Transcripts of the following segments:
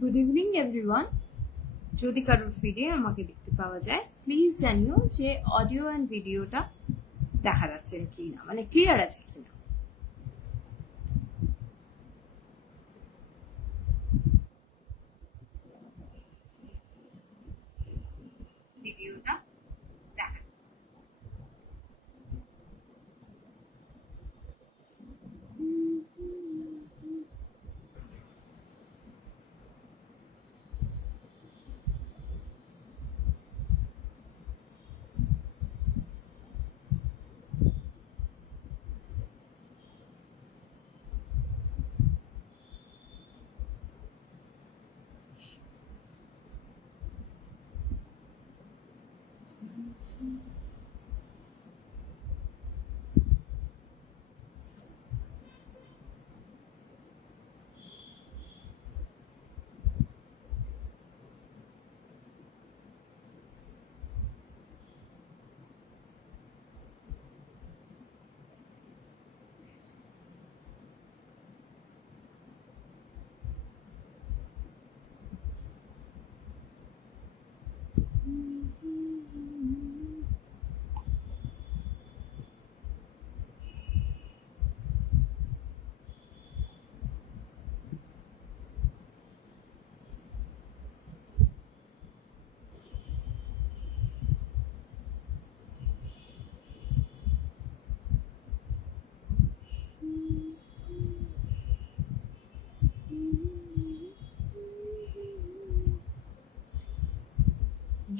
Good evening everyone. যদি কারোর ফিডে আমাকে দেখতে পাওয়া যায় প্লিজ জানিও যে অডিও অ্যান্ড ভিডিওটা দেখা যাচ্ছে কি না, মানে ক্লিয়ার আছে কিনা। ভিডিওটা দেখা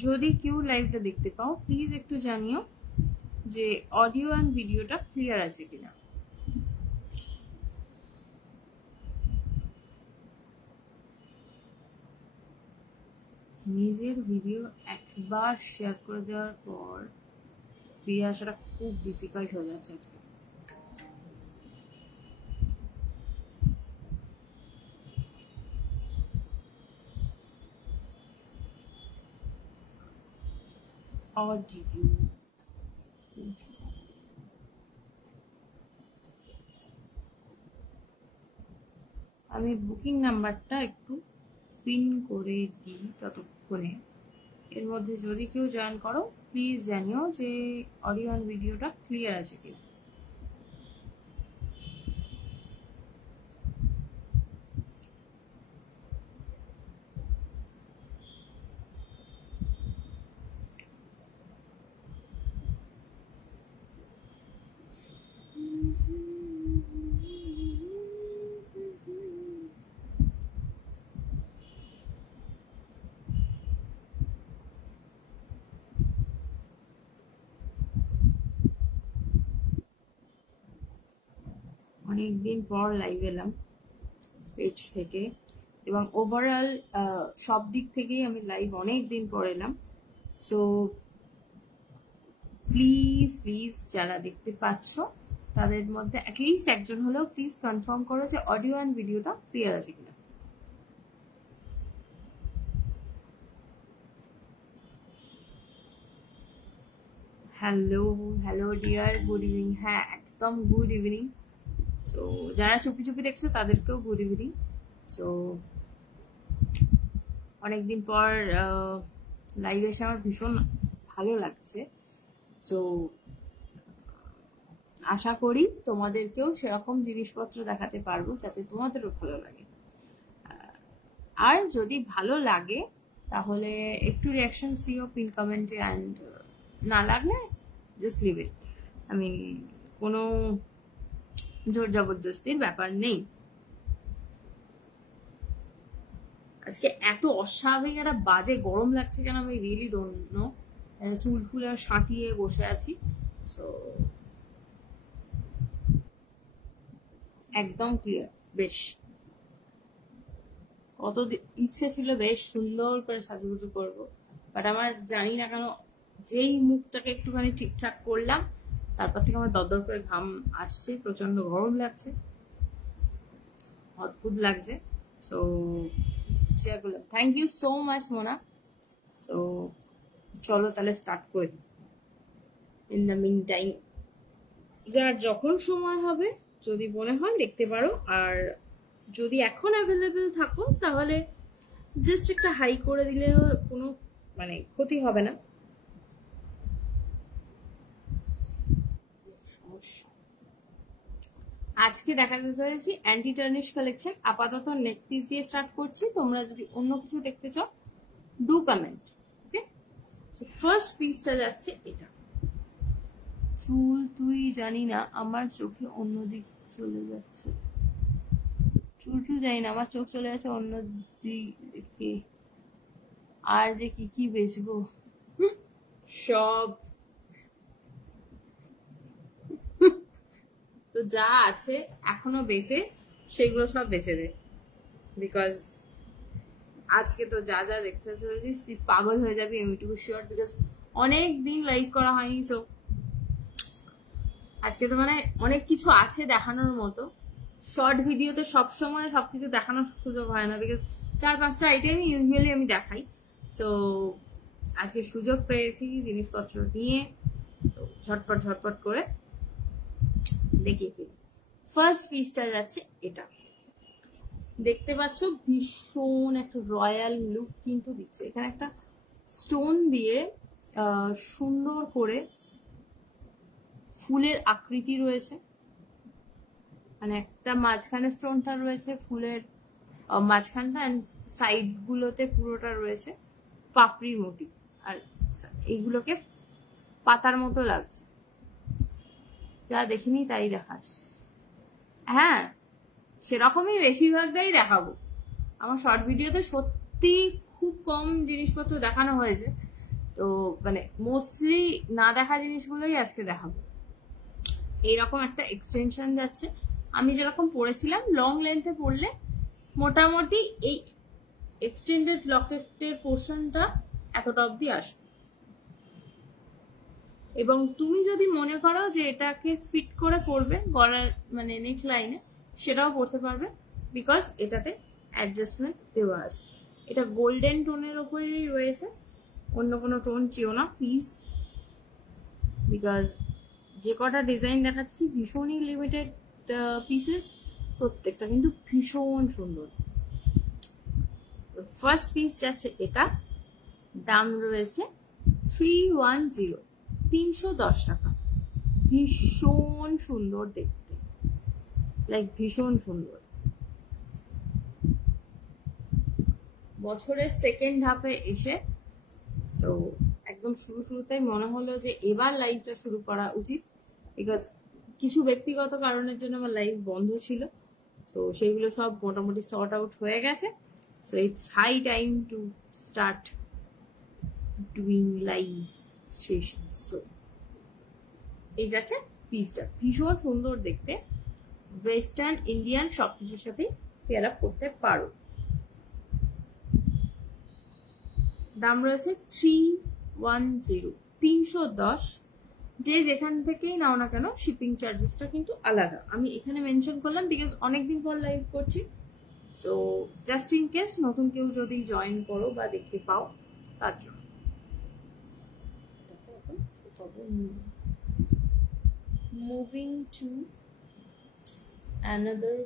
যদি কেউ লাইভটা দেখতে পাও প্লিজ একটু জানিও যে অডিও অ্যান্ড ভিডিওটা ক্লিয়ার আছে কিনা। নিজের ভিডিও একবার শেয়ার করে দেওয়ার পর ফিরে আসাটা খুব ডিফিকাল্ট হয়ে যাচ্ছে আজকে। অডিও আমি বুকিং নাম্বারটা একটু পিন করে দিই ততক্ষণে। এর মধ্যে যদি কেউ জয়েন করো প্লিজ জানিও যে অডিও অ্যান্ড ভিডিওটা ক্লিয়ার আছে কিনা। অনেকদিন পর লাইভ এলাম পেজ থেকে, এবং ওভারঅল সব দিক থেকেই আমি লাইভ অনেক দিন পর এলাম। সো প্লিজ প্লিজ যারা দেখতে পাচ্ছ তাদের মধ্যে অ্যাটলিস্ট একজন হলেও প্লিজ কনফার্ম করো যে অডিও অ্যান্ড ভিডিওটা ক্লিয়ার আছে কিনা। Hello hello dear, good evening. হ্যাঁ একদম গুড ইভিনিং। সো যারা চুপি চুপি দেখছো তাদেরকেও গুড ইভিনিং। সো অনেকদিন পর লাইভ এসে আমার ভীষণ ভালো লাগছে। সো আশা করি তোমাদেরকেও সেরকম জিনিসপত্র দেখাতে পারবো যাতে তোমাদেরও ভালো লাগে। আর যদি ভালো লাগে তাহলে একটু রিয়াকশন দিও পিন কমেন্টে, অ্যান্ড না লাগলে জাস্ট লিভ ইট। আমি কোনো জোর জবরদস্তির ব্যাপার নেই। আজকে এত অস্বাভাবিক একটা বাজে গরম লাগছে কেন আমি রিয়েলি ডোন্ট নো। চুল ফুলে সাঁটিয়ে বসে আছি। সো একদম ক্লিয়ার। বেশ কত ইচ্ছে ছিল বেশ সুন্দর করে সাজুগুজু করবো, বাট আমার জানি না কেন যেই মুখটাকে একটুখানি ঠিকঠাক করলাম তারপর থেকে আমার দরদর করে ঘাম আসছে, প্রচন্ড গরম লাগছে, অদ্ভুত লাগছে। সো শেয়ার করলাম। Thank you so much Mona. So চলো তাহলে স্টার্ট করে দিই। ইন দ্য মিন টাইম যার যখন সময় হবে যদি মনে হয় দেখতে পারো, আর যদি এখন অ্যাভেলেবেল থাকো তাহলে জাস্ট একটা হাই করে দিলেও কোনো মানে ক্ষতি হবে না। আজকে দেখাতে চলেছি অ্যান্টি টার্নিশ কালেকশন। আপাতত নেক পিস দিয়ে স্টার্ট করছি, তোমরা যদি অন্য কিছু দেখতে চাও ডু কমেন্ট। ওকে, ফার্স্ট পিসটা যাচ্ছে এটা। চুল তুই জানি না, আমার চোখে অন্যদিক চলে যাচ্ছে। চুল টুল জানি না, আমার চোখ চলে যাচ্ছে অন্য দিকে। আর যে কি কি বেচবো সব, তো যা আছে এখনো বেচে সেগুলো সব বেচে দে, বিকজ আজকে তো যা যা দেখতে চলেছিস তুই পাগল হয়ে যাবি, এমনিটুকু শিওর। বিকজ অনেক দিন লাইভ করা হয়নি, সো আজকে তো মানে অনেক কিছু আছে দেখানোর মতো। শর্ট ভিডিওতে সবসময় সবকিছু দেখানোর সুযোগ হয় না, বিকজ 4-5টা আইটেমই ইউজুয়ালি আমি দেখাই। সো আজকে সুযোগ পেয়েছি জিনিসপত্র নিয়ে, তো ঝটপট ঝটপট করে দেখিয়ে ফেলি। ফার্স্ট পিসটা যাচ্ছে এটা, দেখতে পাচ্ছ ভীষণ একটা রয়্যাল লুক কিন্তু দিচ্ছে। এখানে একটা স্টোন দিয়ে সুন্দর করে ফুলের আকৃতি রয়েছে, মানে একটা মাঝখানে স্টোনটা রয়েছে ফুলের মাঝখানটা, অ্যান্ড সাইড গুলোতে পুরোটা রয়েছে পাপড়ির মোটিভ, আর এইগুলোকে পাতার মতো লাগছে। যা দেখিনি তাই দেখাস, হ্যাঁ সেরকমই বেশিরভাগটাই দেখাবো। আমার শর্ট ভিডিওতে সত্যি খুব কম জিনিসপত্র দেখানো হয়েছে, তো মানে মোস্টলি না দেখা জিনিসগুলোই আজকে দেখাবো। এইরকম একটা এক্সটেনশন যাচ্ছে, আমি যেরকম পরেছিলাম লং লেন্থে পরলে মোটামুটি এই এক্সটেন্ডেড লকেটের পোর্শনটা এতটা অব্দি আসবে। এবং তুমি যদি মনে করো যে এটাকে ফিট করে পরবে গলার মানে নেক লাইনে, সেটাও পরতে পারবে, বিকজ এটাতে অ্যাডজাস্টমেন্ট দেওয়া আছে। এটা গোল্ডেন টোনের ওপরেই রয়েছে, অন্য কোনো টোন চেও না প্লিজ, বিকজ যে কটা ডিজাইন দেখাচ্ছি ভীষণই লিমিটেড পিসেস, প্রত্যেকটা কিন্তু ভীষণ সুন্দর। ফার্স্ট পিস যাচ্ছে এটা, দাম রয়েছে 310, 310 টাকা। ভীষণ সুন্দর দেখতে, লাইক ভীষণ সুন্দর। বছরের সেকেন্ড হাফে এসে সো একদম শুরুতেই মনে হলো যে এবার লাইভটা শুরু করা উচিত, বিকজ কিছু ব্যক্তিগত কারণের জন্য আমার লাইভ বন্ধ ছিল, তো সেইগুলো সব মোটামুটি সর্ট আউট হয়ে গেছে। So it's high time to start doing live session. So এই যাচ্ছে পিসটা, ভীষণ সুন্দর দেখতে, ওয়েস্টার্ন ইন্ডিয়ান সবকিছুর সাথে পেয়ার আপ করতে পারো। দাম রয়েছে 310, 310। যে যেখান থেকেই নাও না কেন শিপিং চার্জেসটা কিন্তু আলাদা, আমি এখানে মেনশন করলাম বিকজ অনেকদিন পর লাইভ করছি, সো জাস্ট ইন কেস নতুন কেউ যদি জয়েন করো বা দেখতে পাও তার জন্য। মুভিং টু অ্যানাদার,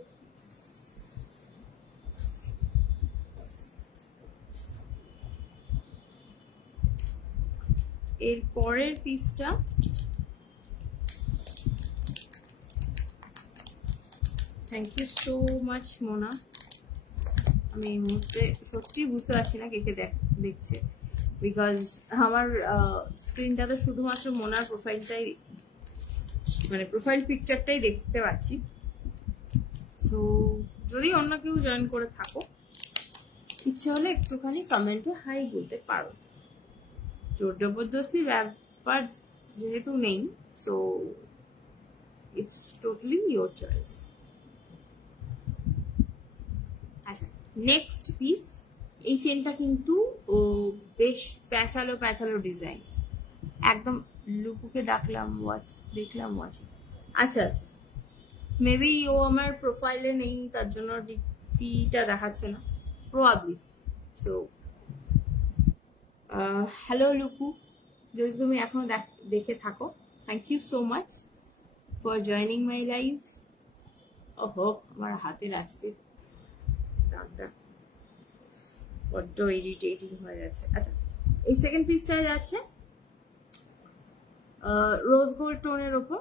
এর পরের পিসটা thank you so much Mona. আমি এই মুহূর্তে সত্যি বুঝতে পারছি না কে কে দেখছে, বিকজ আমার স্ক্রিনটাতে শুধুমাত্র মোনার প্রোফাইলটাই মানে প্রোফাইল পিকচারটাই দেখতে পাচ্ছি। সো যদি অন্য কেউ জয়েন করে থাকো, ইচ্ছে হলে একটুখানি কমেন্টে হাই বলতে পারো। জোর জবরদস্তির ব্যাপার যেহেতু নেই, so it's totally your choice. আচ্ছা, নেক্সট পিস, এই চেনটা কিন্তু বেশ প্যাঁচালো প্যাঁচালো ডিজাইন, একদম লুকুকে ডাকলাম ওয়াচ, দেখলাম ওয়াচ। আচ্ছা আচ্ছা, মেবি ও আমার প্রোফাইলে নেই তার জন্য ডিপিটা দেখাচ্ছে না প্রবাবলি। সো হ্যালো লুকু, যদি তুমি এখনো দেখে থাকো, thank you so much for joining my live. ওহো, আমার হাতের আজকে দাগটা বড্ড ইরিটেটিং হয়ে যাচ্ছে। আচ্ছা, এই সেকেন্ড পিসটা যাচ্ছে রোজ গোল্ড টোনের ওপর।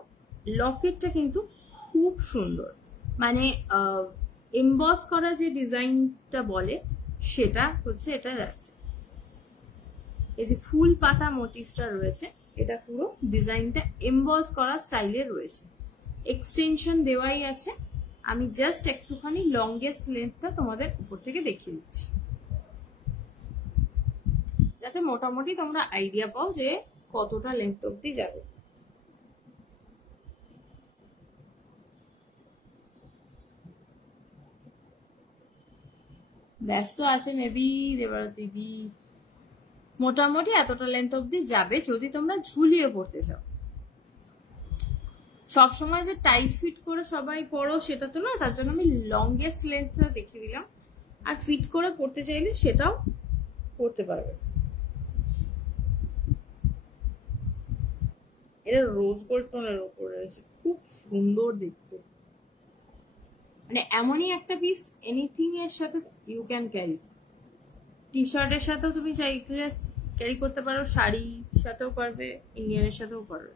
লকেটটা কিন্তু খুব সুন্দর, মানে এমবস করা যে ডিজাইনটা বলে সেটা হচ্ছে এটা যাচ্ছে। এই যে ফুল পাতা মোটিভটা রয়েছে, এটা পুরো ডিজাইনটা এমবস করা স্টাইলে রয়েছে। এক্সটেনশন দেওয়াই আছে। আমি জাস্ট একটুখানি লংগেস্ট লেন্থটা তোমাদের উপর থেকে দেখিয়ে দিচ্ছি, যাতে মোটামুটি তোমরা আইডিয়া পাও যে কতটা লেন্থ অব্দি যাবে। ব্যস্ত আছে মেবি দেবরতী দি। মোটামুটি এতটা লেন্থ অব্দি যাবে যদি তোমরা ঝুলিয়ে পড়তে চাও। সবসময় যে টাইট ফিট করে সবাই পড়ো সেটা তো না, তার জন্য আমি লংগেস্ট লেন্থটা দেখিয়ে দিলাম। আর ফিট করে পড়তে চাইলে সেটাও পড়তে পারবে। এটা রোজ গোল্ড টোনের উপর রয়েছে, খুব সুন্দর দেখতে। মানে এমনই একটা পিস এনিথিং এর সাথে ইউ ক্যান ক্যারি। টি শার্টের সাথেও তুমি চাইলে ক্যারি করতে পারো, শাড়ির সাথেও পারবে, ইন্ডিয়ানের সাথেও পারবে।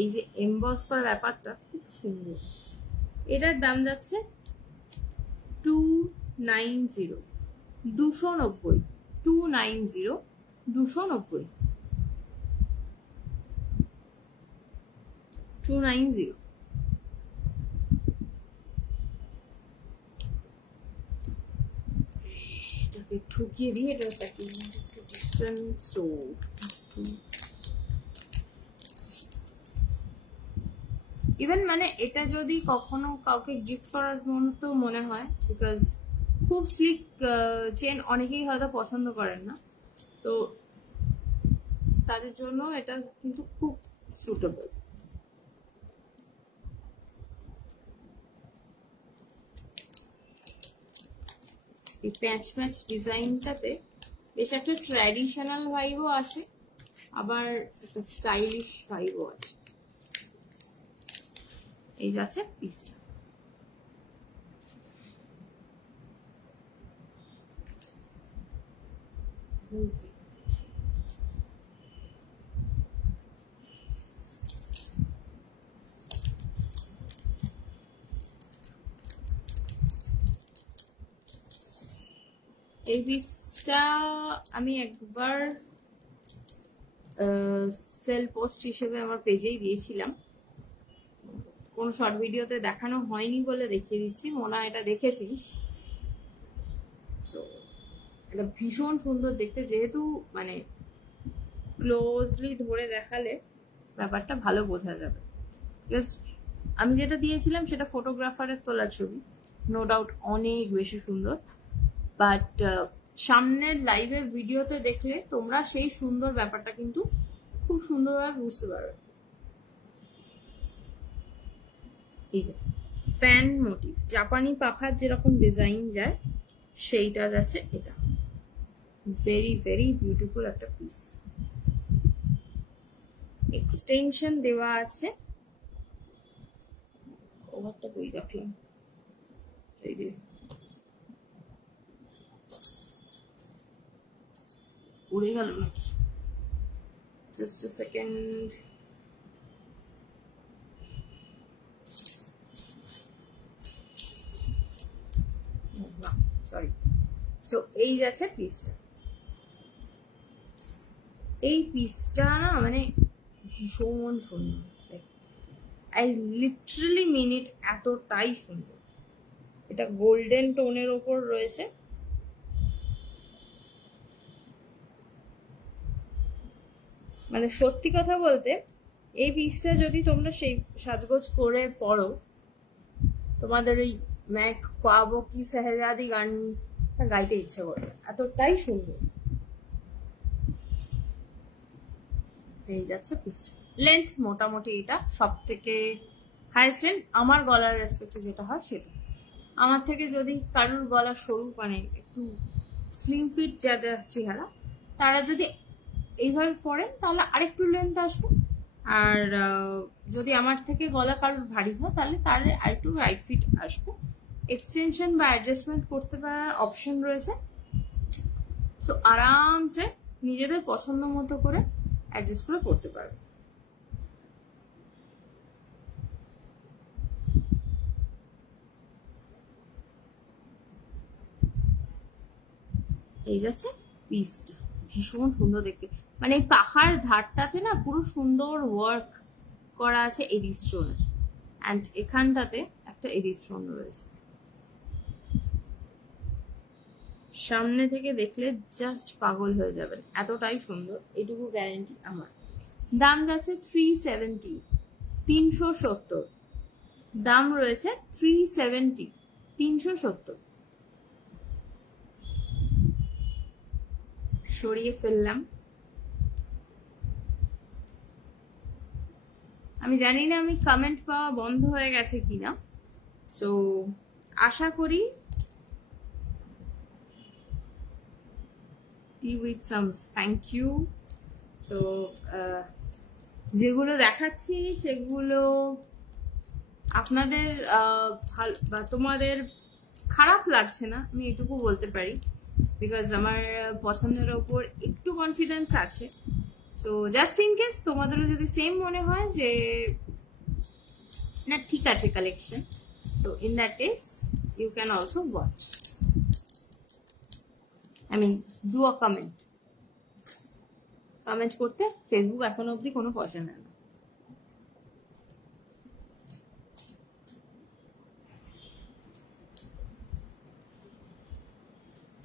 এই যে এমবস করার ব্যাপারটা খুব সুন্দর। এটার দাম যাচ্ছে 290, 290, 290, 290, 290। এটাকে ঠুকিয়ে দিয়ে এটা প্যাকিং একটু ডিফারেন্ট। সো ইভেন মানে এটা যদি কখনো কাউকে গিফট করার মতো মনে হয়, বিকজ খুব স্লিক চেন অনেকেই হয়তো পছন্দ করেন না, তো তাদের জন্য এটা কিন্তু খুব সুটেবল। এই প্যাচ ম্যাচ ডিজাইনটাতে বেশ একটা ট্র্যাডিশনাল ভাইবও আছে, আবার একটা স্টাইলিশ ভাইবও আছে। এই যাচ্ছে পিসটা। এই পিসটা আমি একবার সেল পোস্ট হিসেবে আমার পেজেই দিয়েছিলাম, কোনো শর্ট ভিডিওতে দেখানো হয়নি বলে দেখিয়ে দিচ্ছি। মোনা এটা দেখেছিস? সো এটা ভীষণ সুন্দর দেখতে, যেহেতু মানে ক্লোজলি ধরে দেখালে ব্যাপারটা ভালো বোঝা যাবে। আমি যেটা দিয়েছিলাম সেটা ফটোগ্রাফারের তোলা ছবি, নো ডাউট অনেক বেশি সুন্দর, বাট সামনের লাইভের ভিডিওতে দেখলে তোমরা সেই সুন্দর ব্যাপারটা কিন্তু খুব সুন্দরভাবে বুঝতে পারবে। এই যে ফ্যান মোটিভ, জাপানি পাখার যেরকম ডিজাইন যায় সেইটা যাচ্ছে এটা। ভেরি ভেরি বিউটিফুল একটা পিস। এক্সটেনশন দেওয়া আছে। ওভারটা বই রাখলাম, এই যে উড়ে গেল নাকি, জাস্ট আ সেকেন্ড। সরি। সো এই যাচ্ছে পিসটা। এই পিসটা না মানে ভীষণ সুন্দর, আই লিটারালি মিন ইট, এতটাই সুন্দর। এটা গোল্ডেন টোনের ওপর রয়েছে। মানে সত্যি কথা বলতে এই পিসটা যদি তোমরা সেই সাজগোজ করে পড়ো, তোমাদের ওই मैं ख्वाबों की शहजादी গানটা গাইতে ইচ্ছে করবে, এতটাই সুন্দর। এই যাচ্ছে পিসটা। লেন্থ মোটামুটি এটা সব থেকে হাইস্ট লেন্থ আমার গলার রেসপেক্টে যেটা হয় সেটা। আমার থেকে যদি কারোর গলা সরু, মানে একটু স্লিম ফিট যাদের চেহারা, তারা যদি এইভাবে পড়েন তাহলে আরেকটু লেন্থ আসবে। আর যদি আমার থেকে গলা কারোর ভারী হয় তাহলে আরেকটু রাইট ফিট আসবে। এক্সটেনশন বা অ্যাডজাস্টমেন্ট করতে পারার অপশন রয়েছে। সো আরামসে নিজেদের পছন্দ মতো করে অ্যাডজাস্ট করে করতে পারবে। এই যাচ্ছে পিসটা, ভীষণ সুন্দর দেখতে, মানে এই পাখার ধারটাতে না পুরো সুন্দর ওয়ার্ক করা আছে এডি স্টোন, অ্যান্ড এখানটাতে একটা এডি স্টোন রয়েছে। সামনে থেকে দেখলে জাস্ট পাগল হয়ে যাবেন, এতটাই সুন্দর, এটুকু গ্যারেন্টি আমার। দাম যাচ্ছে 370, 370 দাম রয়েছে, 370, 370। সরিয়ে ফেললাম। আমি জানি না আমি কমেন্ট পাওয়া বন্ধ হয়ে গেছে কিনা, সো আশা করি উইথ সাম থ্যাংক ইউ। তো যেগুলো দেখাচ্ছি সেগুলো আপনাদের ভালো বা তোমাদের খারাপ লাগছে না, আমি এটুকু বলতে পারি, বিকজ আমার পছন্দের ওপর একটু কনফিডেন্স আছে। সো জাস্ট ইন কেস তোমাদেরও যদি সেম মনে হয় যে না ঠিক আছে collection, so in that case you can also watch, I mean do a comment. Comment করতে ফেসবুক এখনো অবধি কোনো পয়সা নেয় না।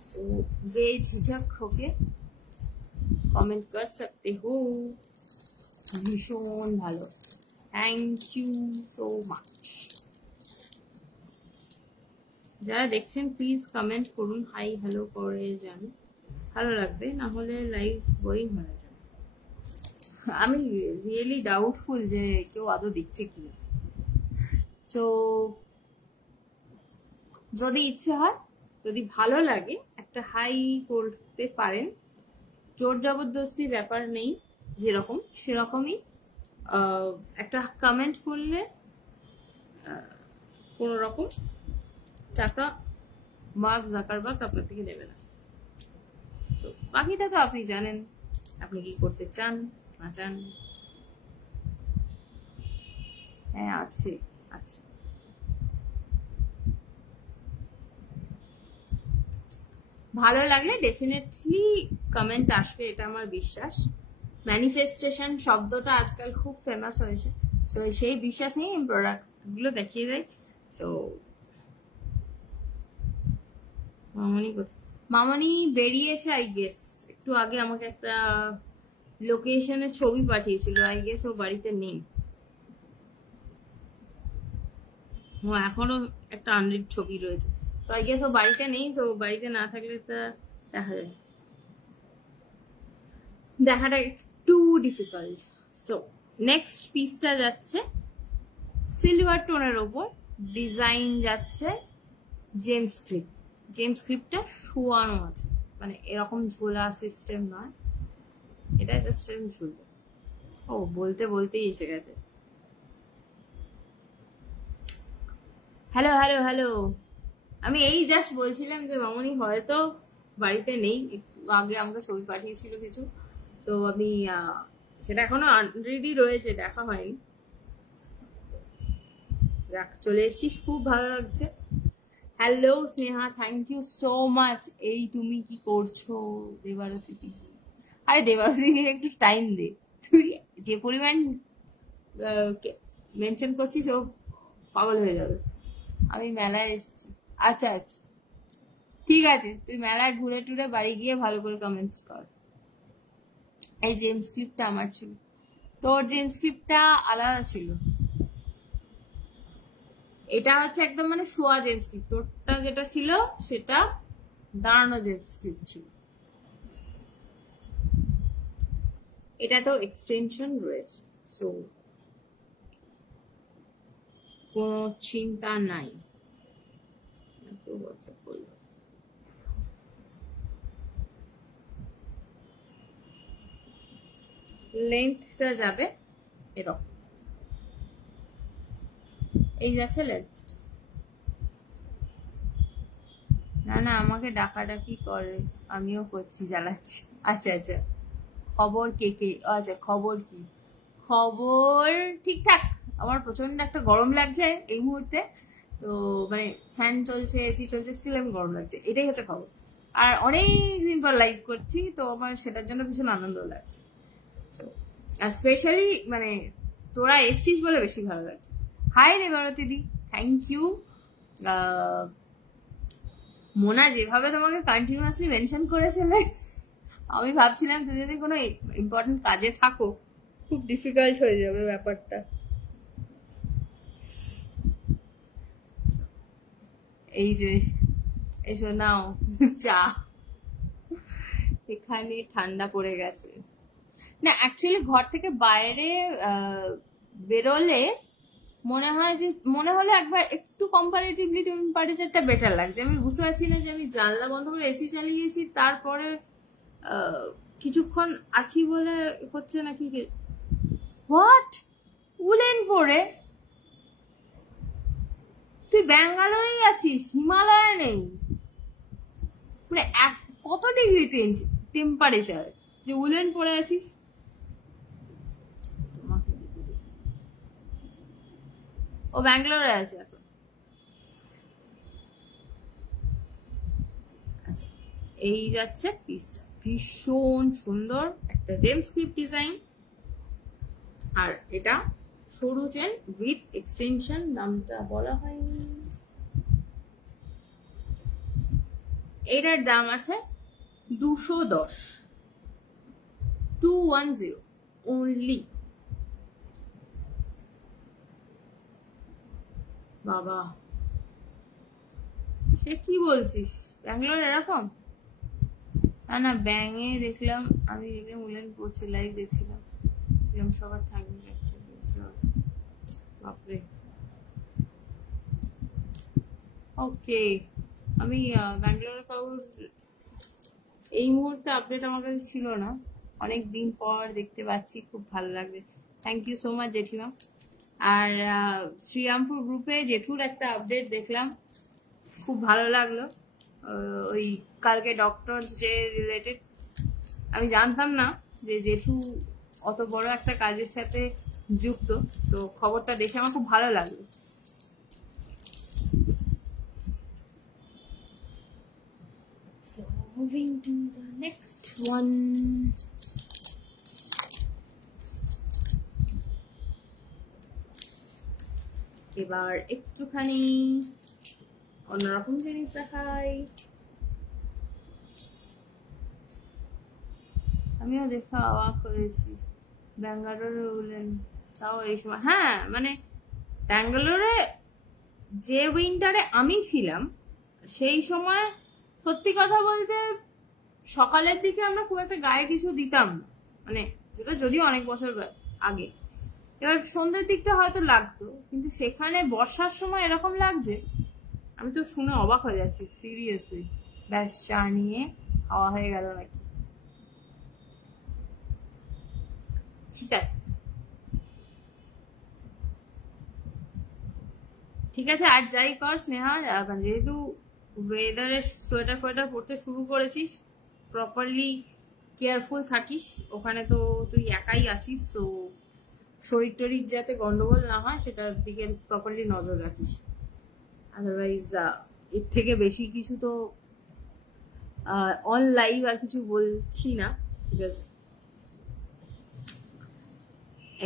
सो बेझिझक होके कमेंट कर सकते हो। भीषण ভালো, থ্যাংক ইউ সো মাচ। যারা দেখছেন প্লিজ কমেন্ট করুন, হাই হ্যালো করে যান, ভালো লাগবে, না হলে লাইভ বোরিং হয়ে যাবে। আমি রিয়েলি ডাউটফুল যে কেউ আদৌ দেখছে কি। সো যদি ইচ্ছে হয়, যদি ভালো লাগে একটা হাই করতে পারেন, জোর জবরদস্তি ব্যাপার নেই, যেরকম সেরকমই একটা কমেন্ট করলে কোন রকম টাকা মার্ক জাকারবার্গ আপনার থেকে নেবে না। তো বাকিটা তো আপনি জানেন, আপনি কি করতে চান না চান। হ্যাঁ আছে, আচ্ছা ভালো লাগলে ডেফিনেটলি কমেন্ট আসবে, এটা আমার বিশ্বাস। ম্যানিফেস্টেশন শব্দটা আজকাল খুব ফেমাস হয়েছে, সো সেই বিশ্বাস নিয়ে আমি প্রোডাক্ট গুলো দেখিয়ে যাই। সো মামনি কোথায়? মামনি বেরিয়েছে আই গেস, একটু আগে আমাকে একটা লোকেশনের ছবি পাঠিয়েছিল, আই গেস ও বাড়িতে নেই। ও এখনো একটা আনরিড ছবি রয়েছে, তো আই গেস ও বাড়িতে নেই, তো বাড়িতে না থাকলে তা দেখা যায়, দেখাটা একটু ডিফিকাল্ট। সো নেক্সট পিসটা যাচ্ছে সিলভার টোনের ওপর, ডিজাইন যাচ্ছে জেমস ক্লিপ। জেমস ক্লিপটা শোয়ানো আছে, মানে এরকম ঝোলা সিস্টেম নয়, এটা জাস্ট ঝুলবে। ও বলতে বলতেই এসে গেছে। হ্যালো হ্যালো হ্যালো, আমি এই জাস্ট বলছিলাম যে মামনি হয়তো বাড়িতে নেই, একটু আগে আমাকে ছবি পাঠিয়েছিল কিছু, তো আমি সেটা এখনো আনরেডি রয়েছে, দেখা হয়নি। চলে এসেছিস, খুব ভালো লাগছে। Hello Sneha, thank you so much. এই তুমি কি করছো দেবারতী? আরে দেবারতীকে একটু টাইম দে, তুই যে পরিমাণ মেনশন করছিস ও পাগল হয়ে যাবে। আমি মেলায় এসেছি, আচ্ছা আচ্ছা ঠিক আছে, তুই মেলায় ঘুরে টুরে বাড়ি গিয়ে ভালো করে কমেন্টস কর। এই জেমস ক্লিপটা আমার ছিল, তোর জেমস ক্লিপটা আলাদা ছিল, এটা হচ্ছে একদম মানে শোয়া জেমস ক্লিপ, তোরটা যেটা ছিল সেটা দাঁড়ানো জেমস ক্লিপ ছিল। এটা তো এক্সটেনশন রয়েছে, সো কোনো চিন্তা নাই। হোয়াটসঅ্যাপ করলো, লেন্থটা যাবে এরকম, এই যাচ্ছে লেন্থ। না না, আমাকে ডাকাডাকি করে, আমিও করছি, জ্বালাচ্ছি। আচ্ছা আচ্ছা, খবর কে কে, আচ্ছা খবর কি, খবর ঠিকঠাক। আমার প্রচন্ড একটা গরম লাগছে এই মুহূর্তে, তো মানে ফ্যান চলছে, এসি চলছে, স্টিল আমি গরম লাগছে, এটাই হচ্ছে খবর। আর অনেক দিন পর লাইভ করছি, তো আমার সেটার জন্য ভীষণ আনন্দ লাগছে। আর স্পেশালি মানে তোরা এসছিস বলে বেশি ভালো লাগছে। হাই রে ভারতীদি, থ্যাংক ইউ। মোনা যেভাবে তোমাকে কন্টিনিউয়াসলি মেনশন করে চলেছে, আমি ভাবছিলাম তুমি যদি কোনো ইম্পর্টেন্ট কাজে থাকো খুব ডিফিকাল্ট হয়ে যাবে ব্যাপারটা। এই যে এসো নাও চা, এখানে ঠান্ডা পড়ে গেছে। না অ্যাকচুয়ালি ঘর থেকে বাইরে বেরোলে মনে হলো একবার একটু কম্পারেটিভলি টেম্পারেচারটা বেটার লাগছে। আমি বুঝতে পারছি না যে আমি জানলা বন্ধ করে এসি চালিয়েছি, তারপরে কিছুক্ষণ আছি বলে হচ্ছে নাকি। হোয়াট, উলেন পরে তুই ব্যাঙ্গালোরেই আছিস, হিমালয়ে নেই? মানে কত ডিগ্রি টেম্পারেচার যে উলেন পরে আছিস? ও ব্যাঙ্গালোরে আছে এখন। আচ্ছা, এই যাচ্ছে পিসটা, ভীষণ সুন্দর একটা জেম স্ক্রিপ্ট ডিজাইন। আর এটা সরু চেন উইথ এক্সটেনশন, নামটা বলা হয়নি। এটার দাম আছে 210, 210 অনলি। বাবা সে কি বলছিস, ব্যাঙ্গালোর এরকম? না না, ব্যাঙে দেখলাম, আমি দেখলাম উলেন পড়ছে, লাইভ দেখছিলাম, সবার ঠান্ডা লাগছে। বাপরে, ওকে। আমি ব্যাঙ্গালোরের খবর এই মুহূর্তে আপডেট আমার কাছে ছিল না, অনেক দিন পর দেখতে পাচ্ছি, খুব ভালো লাগছে। থ্যাংক ইউ সো মাচ জেঠিমা। আর শ্রীরামপুর গ্রুপে জেঠুর একটা আপডেট দেখলাম, খুব ভালো লাগলো। ওই কালকে ডক্টরস ডে রিলেটেড, আমি জানতাম না যে জেঠু অত বড় একটা কাজের সাথে যুক্ত, তো খবরটা দেখে আমার খুব ভালো লাগলো। So moving to the next one. এবার একটুখানি অন্যরকম জিনিস দেখাই। আমিও দেখা অবাক হয়েছি, ব্যাঙ্গালোরে উলেন, তাও এই সময়। হ্যাঁ মানে ব্যাঙ্গালোরে যে উইন্টারে আমি ছিলাম সেই সময় সত্যি কথা বলতে সকালের দিকে আমরা খুব একটা গায়ে কিছু দিতাম না, মানে যেটা যদিও অনেক বছর আগে। এবার সন্ধ্যের দিকটা হয়তো লাগতো, কিন্তু সেখানে বর্ষার সময় এরকম লাগছে, আমি তো শুনে অবাক হয়ে যাচ্ছি সিরিয়াসলি। ব্যাস চা নিয়ে খাওয়া হয়ে গেল নাকি? ঠিক আছে ঠিক আছে, আর যাই কর স্নেহা, যেহেতু ওয়েদারে সোয়েটার ফোয়েটার পরতে শুরু করেছিস, প্রপারলি কেয়ারফুল থাকিস। ওখানে তো তুই একাই আছিস, তো শরীর টরির যাতে গন্ডগোল না হয় সেটার দিকে প্রপারলি নজর রাখিস। আদারওয়াইজ এর থেকে বেশি কিছু তো অন লাইভ আর কিছু বলছি না, বিকজ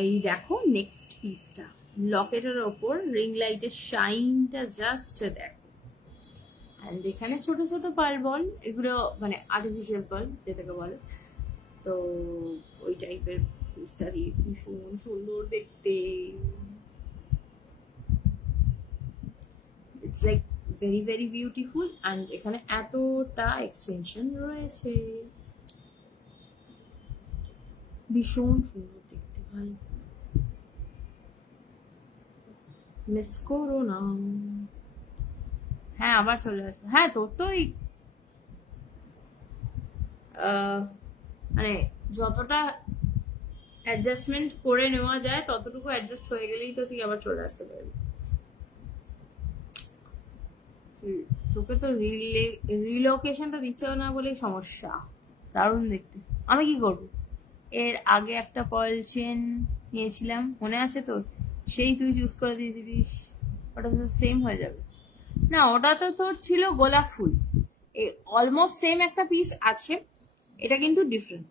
এই দেখো নেক্সট পিসটা, লকেটের ওপর রিং লাইটের শাইনটা জাস্ট দেখো। অ্যান্ড এখানে ছোট ছোট পার্ল বল, এগুলো মানে আর্টিফিশিয়াল পার্ল যেটাকে বলে, তো ওই টাইপের পিসটা দিয়ে ভীষণ সুন্দর দেখতে। It's like very very beautiful. And এখানে এতটা এক্সটেনশন রয়েছে, ভীষণ সুন্দর দেখতে, ভাই মিস করো না। হ্যাঁ আবার চলে আসবে। হ্যাঁ তোর তো মানে যতটা অ্যাডজাস্টমেন্ট করে নেওয়া যায় ততটুকু অ্যাডজাস্ট হয়ে গেলেই তো তুই আবার চলে আসতে পারবি। তোকে তো রিলোকেশনটা দিচ্ছে না বলেই সমস্যা। দারুণ দেখতে। আমি কি করব? এর আগে একটা পার্ল চেন নিয়েছিলাম, মনে আছে তোর? সেই তুই চুজ করে দিয়েছিলিস, ওটা তো সেম হয়ে যাবে না? ওটা তো তোর ছিল গোলাপ ফুল, অলমোস্ট সেম একটা পিস আছে, এটা কিন্তু ডিফারেন্ট।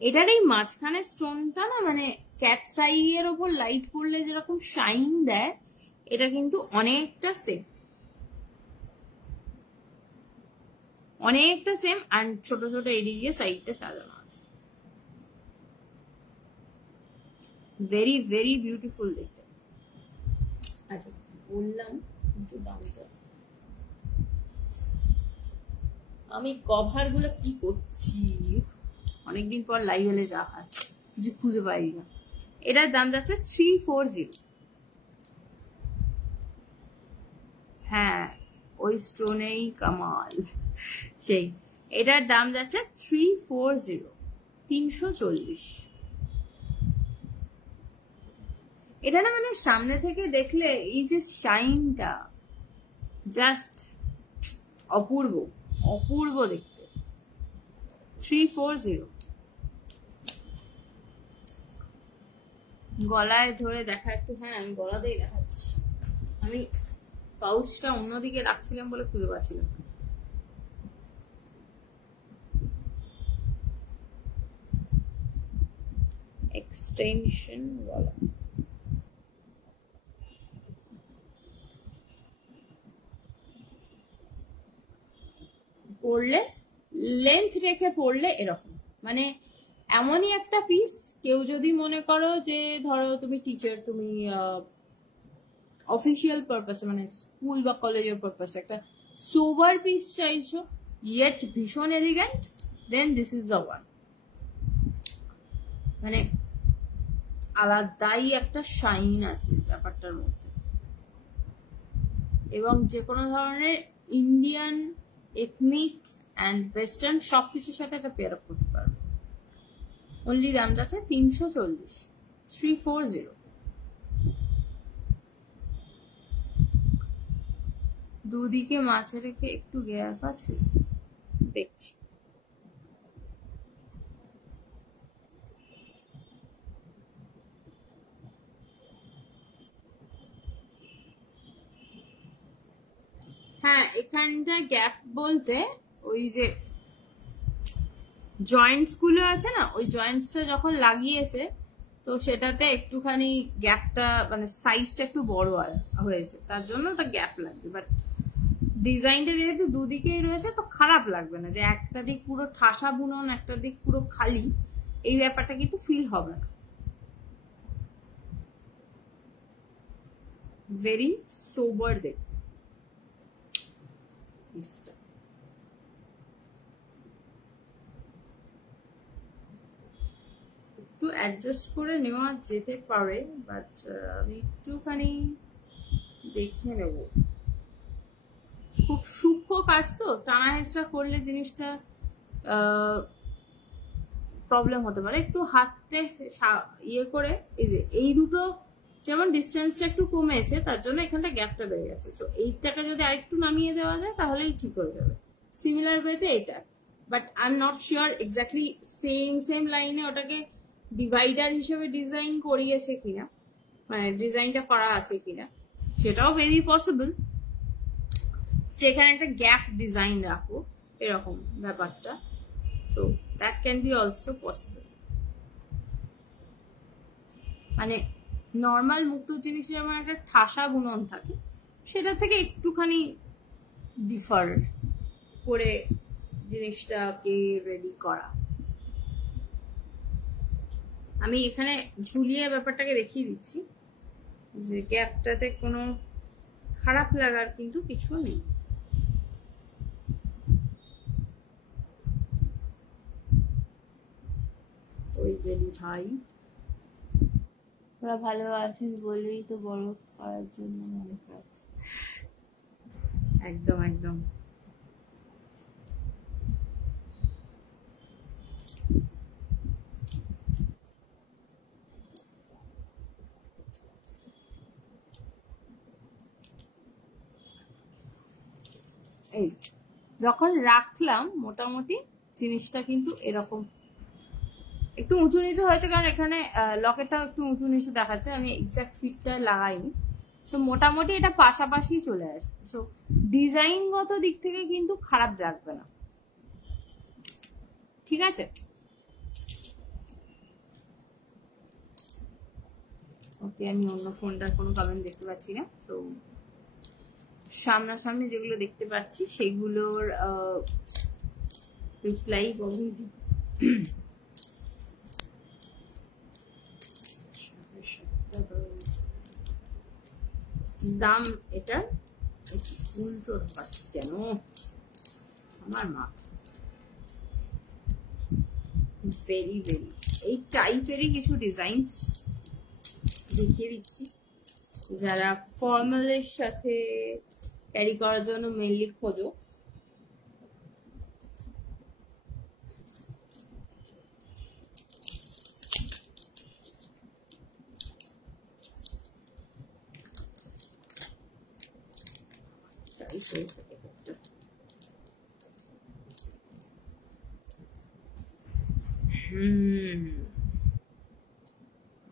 এটার এই মাঝখানে স্টোনটা না, মানে ক্যাটস আই এর ওপর লাইট পড়লে যেরকম শাইন দেয়, এটা কিন্তু অনেকটা সেম, অনেকটা সেম। আর ছোট ছোট এডি দিয়ে সাইডটা সাজানো আছে, ভেরি ভেরি বিউটিফুল দেখতে। আচ্ছা বললাম কিন্তু দামটা, আমি কভার গুলো কি করছি, অনেকদিন পর লাইভ হলে যা হয়, কিছু খুঁজে পাই না। এটার দাম যাচ্ছে 340। হ্যাঁ ওই স্টোনেই কামাল সেই। এটার দাম যাচ্ছে 340, 340। এটা না মানে সামনে থেকে দেখলে এই যে শাইনটা জাস্ট অপূর্ব, অপূর্ব দেখতে। 340। গলায় ধরে দেখা একটু, হ্যাঁ আমি গলাতেই দেখাচ্ছি, আমি পাউচটা অন্যদিকে রাখছিলাম বলে খুঁজে পাচ্ছিলাম। এক্সটেনশন গলা, পড়লে লেন্থ রেখে পড়লে এরকম, মানে এমনই একটা পিস। কেউ যদি মনে করো যে ধরো তুমি টিচার, তুমি অফিসিয়াল পারপাসে মানে স্কুল বা কলেজের পারপাসে একটা সোবার পিস চাইছো ইয়েট ভীষণ elegant, then this is the one. মানে আলাদাই একটা শাইন আছে ব্যাপারটার মধ্যে, এবং যে কোনো ধরনের ইন্ডিয়ান এথনিক অ্যান্ড ওয়েস্টার্ন সবকিছুর সাথে একটা পেয়ার আপ করতে পারবে। অনলি দাম যাচ্ছে 340, 340। দুদিকে মাঝে রেখে একটু গ্যাপ আছে, দেখছি। হ্যাঁ এখানটা গ্যাপ বলতে ওই যে জয়েন্টস গুলো আছে না, ওই জয়েন্টসটা যখন লাগিয়েছে তো সেটাতে একটুখানি গ্যাপটা মানে সাইজটা একটু বড় হয়েছে, তার জন্য ওটা গ্যাপ লাগছে। বাট ডিজাইনটা যেহেতু দুদিকেই রয়েছে তো খারাপ লাগবে না, যে একটা দিক পুরো ঠাসা বুনন একটা দিক পুরো খালি, এই ব্যাপারটা কিন্তু ফিল হবে না। ভেরি সোবার দেখতে পিসটা। একটু অ্যাডজাস্ট করে নেওয়া যেতে পারে, বাট আমি একটুখানি দেখে নেব। খুব সূক্ষ্ম কাজ তো, টানা হেঁচড়া করলে জিনিসটা প্রবলেম হতে পারে। একটু হাতে ইয়ে করে, এই যে এই দুটো যেমন ডিস্টেন্সটা একটু কমেছে তার জন্য এখানটা গ্যাপটা বেড়ে গেছে, তো এইটাকে যদি আরেকটু নামিয়ে দেওয়া যায় তাহলেই ঠিক হয়ে যাবে। সিমিলার ওয়েতে এটা, but I am not sure exactly same লাইনে ওটাকে ডিভাইডার হিসেবে ডিজাইন করিয়েছে কিনা, মানে ডিজাইনটা করা আছে কিনা, সেটাও ভেরি পসিবল যে এখানে একটা গ্যাপ ডিজাইন রাখো এরকম ব্যাপারটা, so that can be also possible। মানে নর্মাল মুক্ত জিনিসে যেমন একটা ঠাসা বুনন থাকে, সেটা থেকে একটুখানি ডিফার করে জিনিসটাকে রেডি করা। আমি এখানে ঝুলিয়ে ব্যাপারটাকে দেখিয়ে দিচ্ছি যে গ্যাপটাতে কোনো খারাপ লাগার কিন্তু কিছু নেই। ওই গেলি ভাই, তোরা ভালো আছিস বলেই তো বড় করার জন্য মনে করছে। একদম একদম। এই যখন রাখলাম মোটামুটি জিনিসটা কিন্তু এরকম একটু উঁচু নিচু হয়েছে, কারণ এখানে লকেটটাও একটু উঁচু নিচু দেখাচ্ছে, আমি এক্সাক্ট ফিটটা লাগাইনি। সো মোটামুটি এটা পাশাপাশি চলে আসবে। সো ডিজাইনগত দিক থেকে কিন্তু খারাপ লাগবে না, ঠিক আছে? ওকে, আমি অন্য ফোনটার কোনো কমেন্ট দেখতে পাচ্ছি না, তো সামনাসামনি যেগুলো দেখতে পাচ্ছি সেগুলোর রিপ্লাই বলি। দাম এটা উল্টো পাচ্ছি কেন আমার মা, ভেরি ভেরি এই টাইপেরই কিছু ডিজাইন দেখিয়ে দিচ্ছি, যারা ফর্মালের সাথে ক্যারি করার জন্য মেইনলি খোঁজো।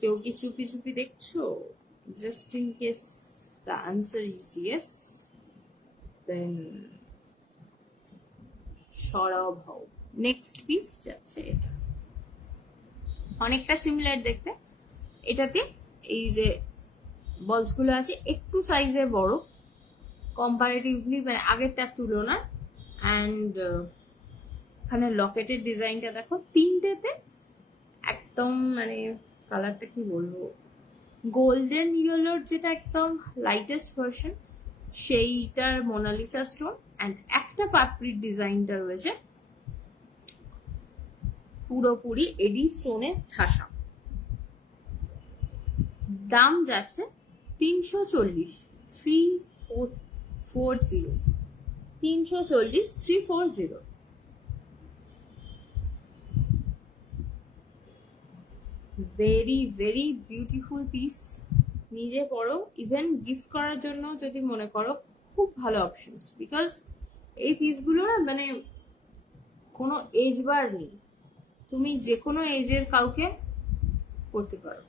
কেউ কি চুপি চুপি দেখছো? Just in case the answer is yes, then সরব হও। নেক্সট পিস যাচ্ছে এটা, অনেকটা সিমিলার দেখতে। এটাতে এই যে বলস গুলো আছে একটু সাইজে বড় কম্পারেটিভলি, মানে আগেরটার তুলনায়। অ্যান্ড এখানে লকেটের ডিজাইনটা দেখো, তিনটেতে একদম মানে কালারটা কি বলবো, গোল্ডেন ইয়েলোর যেটা একদম লাইটেস্ট ভার্সন সেইটার মোনালিসা স্টোন, অ্যান্ড একটা পাপড়ির ডিজাইনটা রয়েছে পুরোপুরি এডি স্টোনে ঠাসা। দাম যাচ্ছে 340, 340, 340। ভেরি ভেরি বিউটিফুল পিস, নিজে পড়ো, ইভেন গিফট করার জন্য যদি মনে করো খুব ভালো অপশনস, বিকজ এই পিসগুলো না মানে কোনো এজ বার নেই, তুমি যে কোনো এজের কাউকে করতে পারো।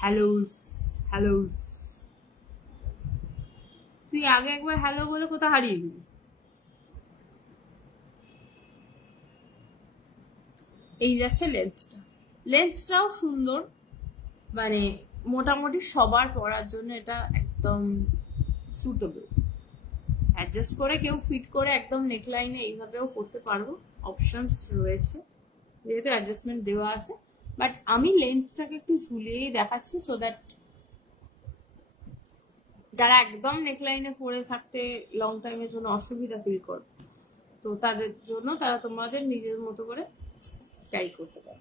হ্যালোস হ্যালোস, তুই আগে একবার হ্যালো বলে কোথাও হারিয়ে গেলি। এই যাচ্ছে লেন্থটা, লেন্থটাও সুন্দর, মানে মোটামুটি সবার পরার জন্য এটা একদম সুটেবল। অ্যাডজাস্ট করে কেউ ফিট করে একদম নেকলাইনে এইভাবেও করতে পারবো, অপশনস রয়েছে যেহেতু অ্যাডজাস্টমেন্ট দেওয়া আছে। বাট আমি লেন্থটাকে একটু ঝুলিয়েই দেখাচ্ছি, সো দ্যাট যারা একদম নেকলাইনে পরে থাকতে লং টাইমের জন্য অসুবিধা ফিল করবে, তো তাদের জন্য তারা তোমাদের নিজের মতো করে ক্যারি করতে পারে।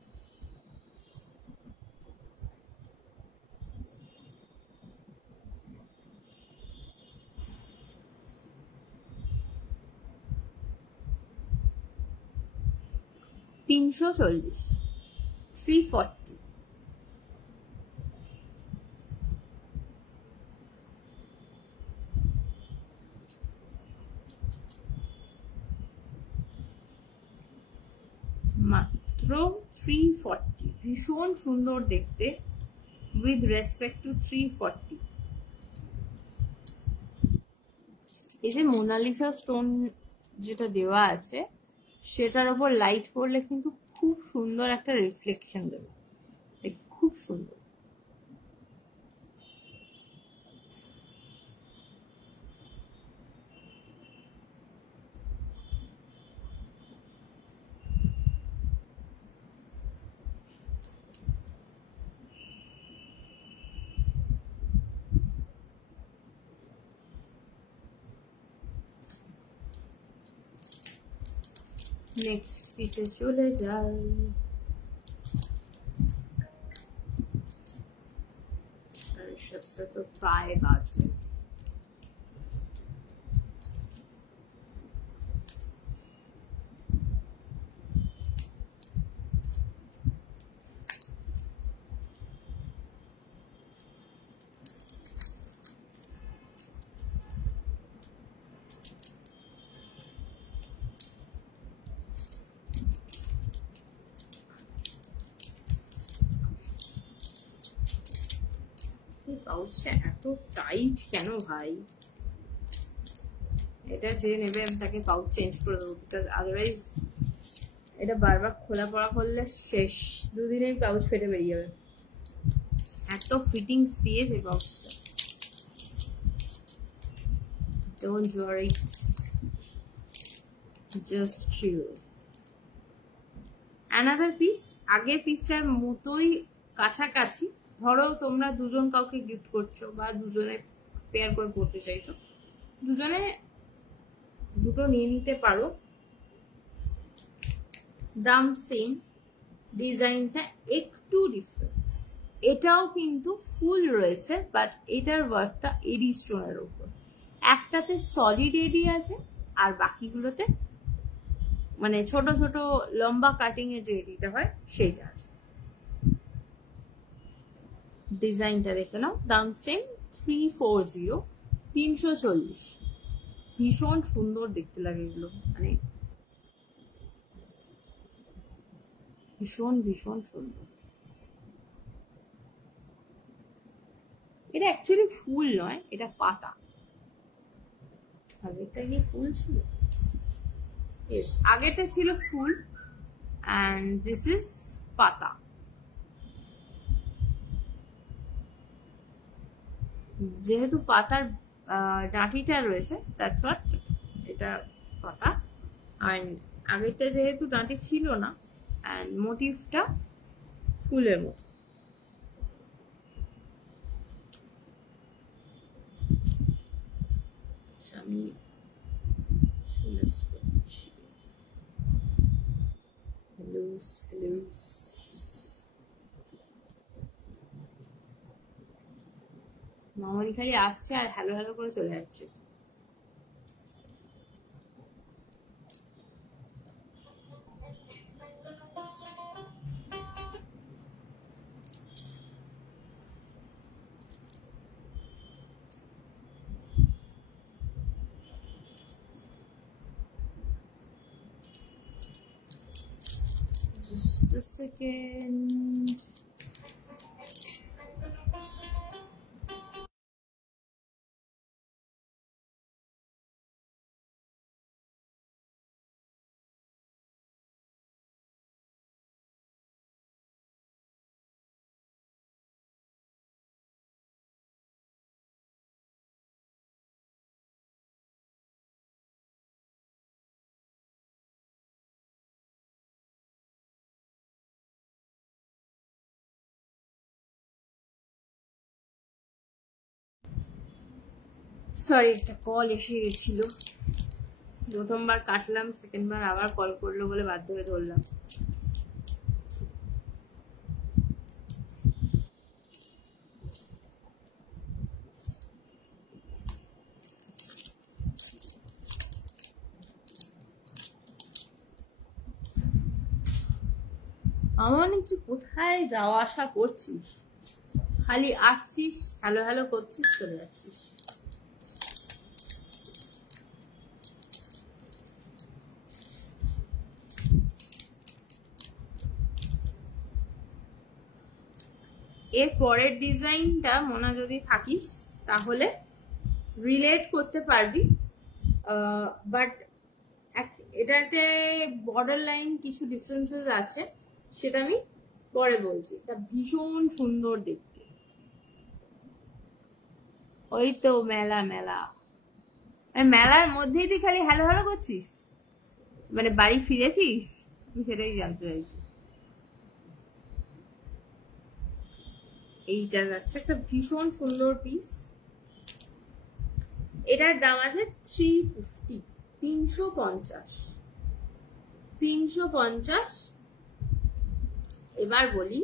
$340, 340। মাত্র 340, ভীষণ সুন্দর দেখতে উইথ রেসপেক্ট টু 340। এই যে মোনালিসা স্টোন যেটা দেওয়া আছে সেটার উপর লাইট পড়লে কিন্তু খুব সুন্দর একটা রিফ্লেকশন দেবে, খুব সুন্দর। নেক্সট পিসে চলে যাই। সাতটা তো প্রায় বাজে। পাউচটা এত টাইট কেন ভাই? এটা যে নেবে আমি তাকে পাউচ চেঞ্জ করে দেবো, বিকজ আদারওয়াইজ এটা বারবার খোলা পড়া করলে শেষ, দুদিনেই পাউচ ফেটে বেরিয়ে যাবে। এত ফিটিংস দিয়েছে পাউচটা, don't worry, just chill. Another piece, আগের পিসটার মতোই কাছাকাছি। ধরো তোমরা দুজন কাউকে গিফট করছো বা দুজনে পেয়ার করে পড়তে চাইছো, দুজনে দুটো নিয়ে নিতে পারো, দাম সেম, ডিজাইনটা একটু ডিফারেন্স। এটাও কিন্তু ফুল রয়েছে, বাট এটার ওয়ার্কটা এডি স্টোনের উপর। একটাতে সলিড এডি আছে আর বাকিগুলোতে মানে ছোট ছোট লম্বা কাটিং এর যে এডিটা হয় সেইটা আছে। ডিজাইনটা দেখে নাও, দাম সেম 340, 340। ভীষণ সুন্দর দেখতে লাগে এগুলো, মানে ভীষণ ভীষণ সুন্দর। এটা অ্যাকচুয়ালি ফুল নয়, এটা পাতা। আগেরটা কি ফুল ছিল? Yes, আগেরটা ছিল ফুল and this is পাতা। যেহেতু পাতার ডাঁটিটা রয়েছে, that's what, এটা পাতা। and আগেরটা যেহেতু ডাঁটি ছিল না and মোটিভটা ফুলের মতো। আমি মামনি খালি আসছে আর হ্যালো হ্যালো করে চলে যাচ্ছে। Just a second. সরি, একটা কল এসে গেছিল, প্রথমবার কাটলাম, সেকেন্ডবার আবার কল করলো বলে বাধ্য হয়ে ধরলাম। আমার কি কোথায় যাওয়া আসা করছিস? খালি আসছিস, হ্যালো হ্যালো করছিস, চলে যাচ্ছিস। এর পরের ডিজাইনটা মনে যদি থাকিস তাহলে রিলেট করতে পারবি, বাট এটাতে বর্ডার লাইন কিছু ডিফারেন্সেস আছে, সেটা আমি পরে বলছি। এটা ভীষণ সুন্দর দেখতে। ওই তো মেলা মেলা, মেলার মধ্যেই তুই খালি হ্যালো হ্যালো করছিস, মানে বাড়ি ফিরেছিস? আমি সেটাই জানতে চাইছি। এইটা যাচ্ছে একটা ভীষণ সুন্দর পিস, এটার দাম আছে 350, 350, 350। এবার বলি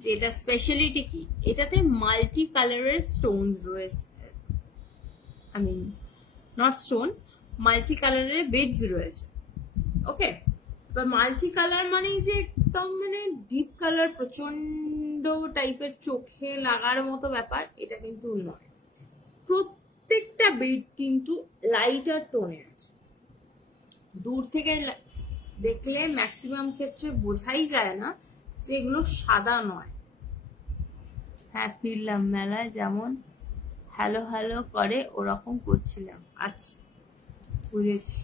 যে এটা স্পেশালিটি কি। এটাতে মাল্টি কালারের স্টোনস রয়েছে, I mean not stone, multi কালারের বিডস রয়েছে। ওকে, এবার মাল্টি কালার মানে যে একদম মানে ডিপ কালার প্রচন্ড টাইপের চোখে লাগার মতো ব্যাপার, এটা কিন্তু নয়। প্রত্যেকটা বিড কিন্তু লাইটার টোনে আছে। দূর থেকে দেখলে ম্যাক্সিমাম ক্ষেত্রে বোঝাই যায় না যে এগুলো সাদা নয়। হ্যাঁ ফিরলাম, মেলায় যেমন হ্যালো হ্যালো করে ওরকম করছিলাম। আচ্ছা বুঝেছি।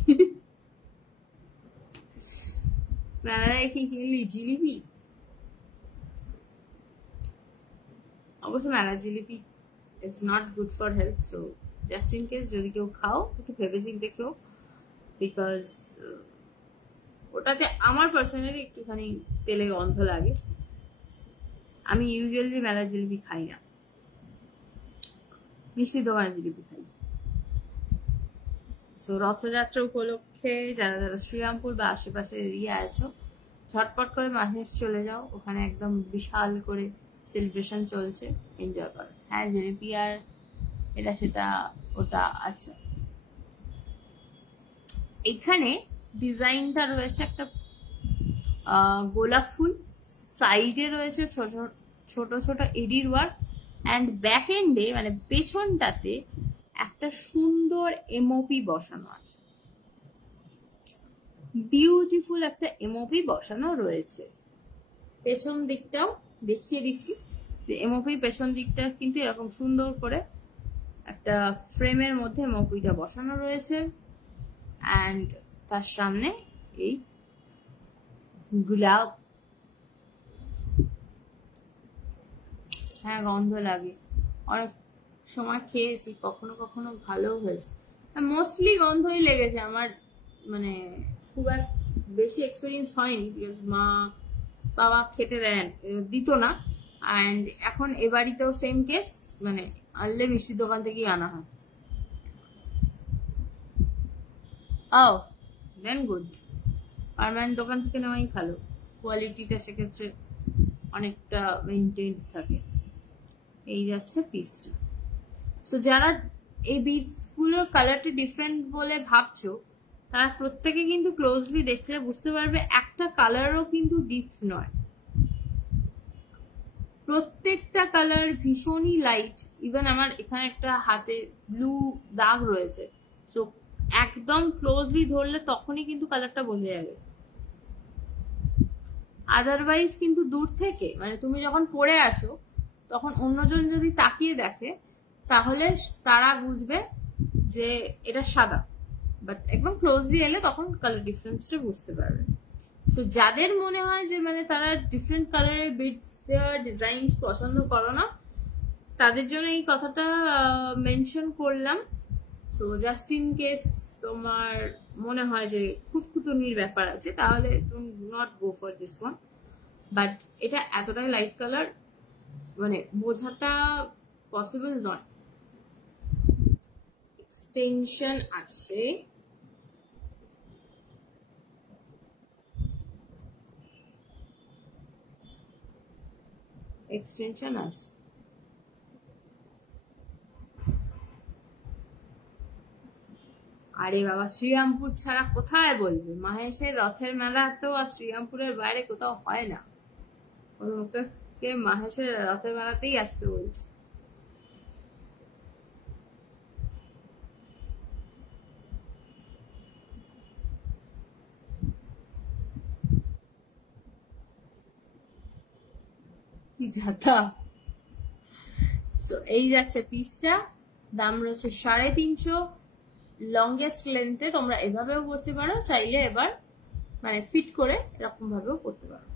মেলায় কি কিনলি? জিলিপি? অবশ্য মেলার জিলিপি it's not good for health, so just in case যদি কেউ খাও একটু ভেবে চিন্তে খেও, বিকজ ওটাতে আমার পার্সোনালি একটুখানি তেলে গন্ধ লাগে। আমি ইউজুয়ালি মেলার জিলিপি খাই না, মিষ্টি দোকানের জিলিপি খাই। সো রথযাত্রা উপলক্ষে যারা যারা শ্রীরামপুর বা আশেপাশের এরিয়া আছো, ঝটপট করে মাহেশ চলে যাও, ওখানে একদম বিশাল করে সেলিব্রেশন চলছে, এনজয় করো। হ্যাঁ জিলিপি আর এটা সেটা ওটা আছে। এখানে ডিজাইনটা রয়েছে একটা গোলাপ ফুল, সাইডে রয়েছে ছোট ছোট এডির ওয়ার্ক, অ্যান্ড ব্যাক এন্ডে মানে পেছনটাতে একটা সুন্দর এমওপি বসানো আছে, বিউটিফুল একটা এমওপি বসানো রয়েছে। পেছন দিকটাও দেখিয়ে দিচ্ছি যে এমওপি পেছন দিকটা কিন্তু এরকম সুন্দর করে একটা ফ্রেমের মধ্যে এমওপিটা বসানো রয়েছে, অ্যান্ড তার সামনে এই গোলাপ। হ্যাঁ গন্ধ লাগে, অনেক সময় খেয়েছি, কখনো কখনো ভালো হয়েছে, মোস্টলি গন্ধই লেগেছে আমার, মানে খুব এক বেশি এক্সপিরিয়েন্স হয়নি, বিকজ মা বাবা খেতে দেন দিত না, অ্যান্ড এখন এ বাড়িতেও সেম কেস, মানে আনলে মিষ্টির দোকান থেকেই আনা হয়। ও দেন গুড, পার্মানেন্ট দোকান থেকে নেওয়াই ভালো, কোয়ালিটিটা সেক্ষেত্রে অনেকটা মেনটেন থাকে। এই যাচ্ছে পিসটা। সো যারা এই বিটস গুলোর কালারটা ডিফারেন্ট বলে ভাবছো, তারা প্রত্যেকে কিন্তু ক্লোজলি দেখলে বুঝতে পারবে একটা কালারও কিন্তু ডিপ নয়, প্রত্যেকটা কালার ভীষণই লাইট। ইভেন আমার এখানে একটা হাতে ব্লু দাগ রয়েছে, সো একদম ক্লোজলি ধরলে তখনই কিন্তু কালারটা বোঝা যাবে। আদারওয়াইজ কিন্তু দূর থেকে, মানে তুমি যখন পরে আছো তখন অন্যজন যদি তাকিয়ে দেখে তাহলে তারা বুঝবে যে এটা সাদা, বাট একদম ক্লোজলি এলে তখন কালার ডিফারেন্সটা বুঝতে পারবে। সো যাদের মনে হয় যে মানে তারা ডিফারেন্ট কালারের বিটস দেওয়ার ডিজাইন পছন্দ করো না, তাদের জন্য এই কথাটা মেনশন করলাম। সো জাস্ট ইন কেস তোমার মনে হয় যে খুঁতখুঁতুনির ব্যাপার আছে, তাহলে তুমি not go for this one. But এটা এতটাই লাইট কালার, মানে বোঝাটা পসিবল নয়। এক্সটেনশন আছে, এক্সটেনশন আছে। আরে বাবা, শ্রীরামপুর ছাড়া কোথায় বলবে? মাহেশের রথের মেলা তো আর শ্রীরামপুরের বাইরে কোথাও হয় না, ওকে মাহেশের রথের মেলাতেই আসতে বলছে। কি যাতা। সো এই যাচ্ছে পিসটা, দাম রয়েছে 350। লংগেস্ট লেন্থে তোমরা এভাবেও করতে পারো, চাইলে এবার মানে ফিট করে এরকম ভাবেও করতে পারো।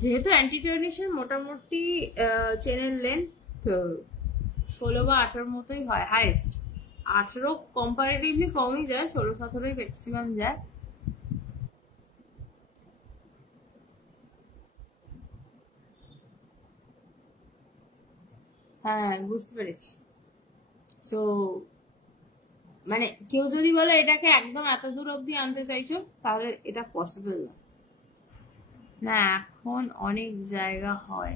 যেহেতু অ্যান্টি টার্নিশের মোটামুটি চেনের লেন্থ 16 বা 18 মতোই হয় হাইয়েস্ট, 18 কম্পারেটিভলি কমই যায়, 16-17 ম্যাক্সিমাম যায়। হ্যাঁ বুঝতে পেরেছি। সো মানে কেউ যদি বলে এটাকে একদম এত দূর অব্দি আনতে চাইছো, তাহলে এটা পসিবল না। না এখন অনেক জায়গা হয়,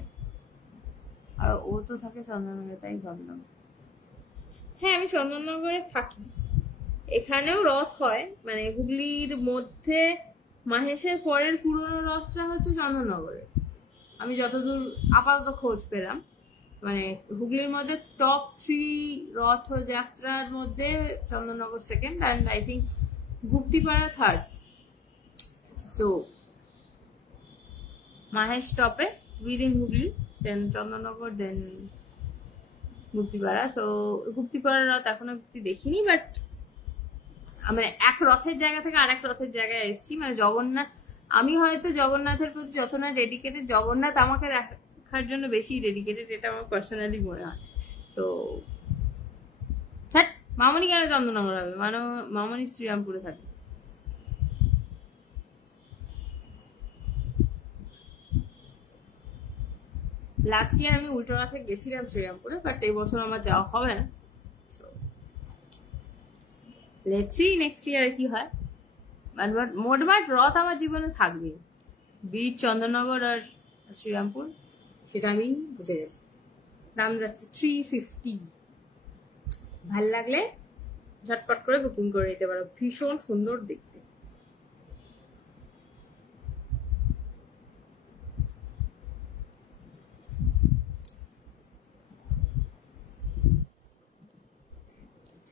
আর ও তো থাকে চন্দননগরে, তাই ভাবলাম। হ্যাঁ আমি চন্দননগরে থাকি, এখানেও রথ হয়, মানে হুগলির মধ্যে মাহেশের পরের পুরনো রথটা হচ্ছে চন্দননগরে, আমি যতদূর আপাতত খোঁজ পেলাম। মানে হুগলির মধ্যে টপ 3 রথযাত্রার মধ্যে Chandannagar second, and I think Guptipara third. So Mahesh টপে within Hooghly, then Chandannagar, then Guptipara. So গুপ্তিপাড়ার রথ এখনো দেখিনি, বাট মানে এক রথের জায়গা থেকে আরেক রথের জায়গায় এসেছি। মানে জগন্নাথ, আমি হয়তো জগন্নাথের প্রতি যত না ডেডিকেটেড, জগন্নাথ আমাকে দেখার জন্য বেশি ডেডিকেটেড, এটা আমার পার্সোনালি মনে হয়। তো মামনি কেন চন্দননগর হবে, মানে মামনি শ্রীরামপুরে থাকে। লাস্ট ইয়ার আমি উল্টো রথে গেছিলাম শ্রীরামপুরে, বাট এই বছর আমার যাওয়া হবে না। So let's see next year কি হয়। মোটমাট রথ আমার জীবনে থাকবে, বীর চন্দননগর আর শ্রীরামপুর, সেটা আমি বুঝে গেছি। দাম যাচ্ছে 350। ভাল লাগলে ঝটপট করে বুকিং করে নিতে পারো, ভীষণ সুন্দর দেখতে।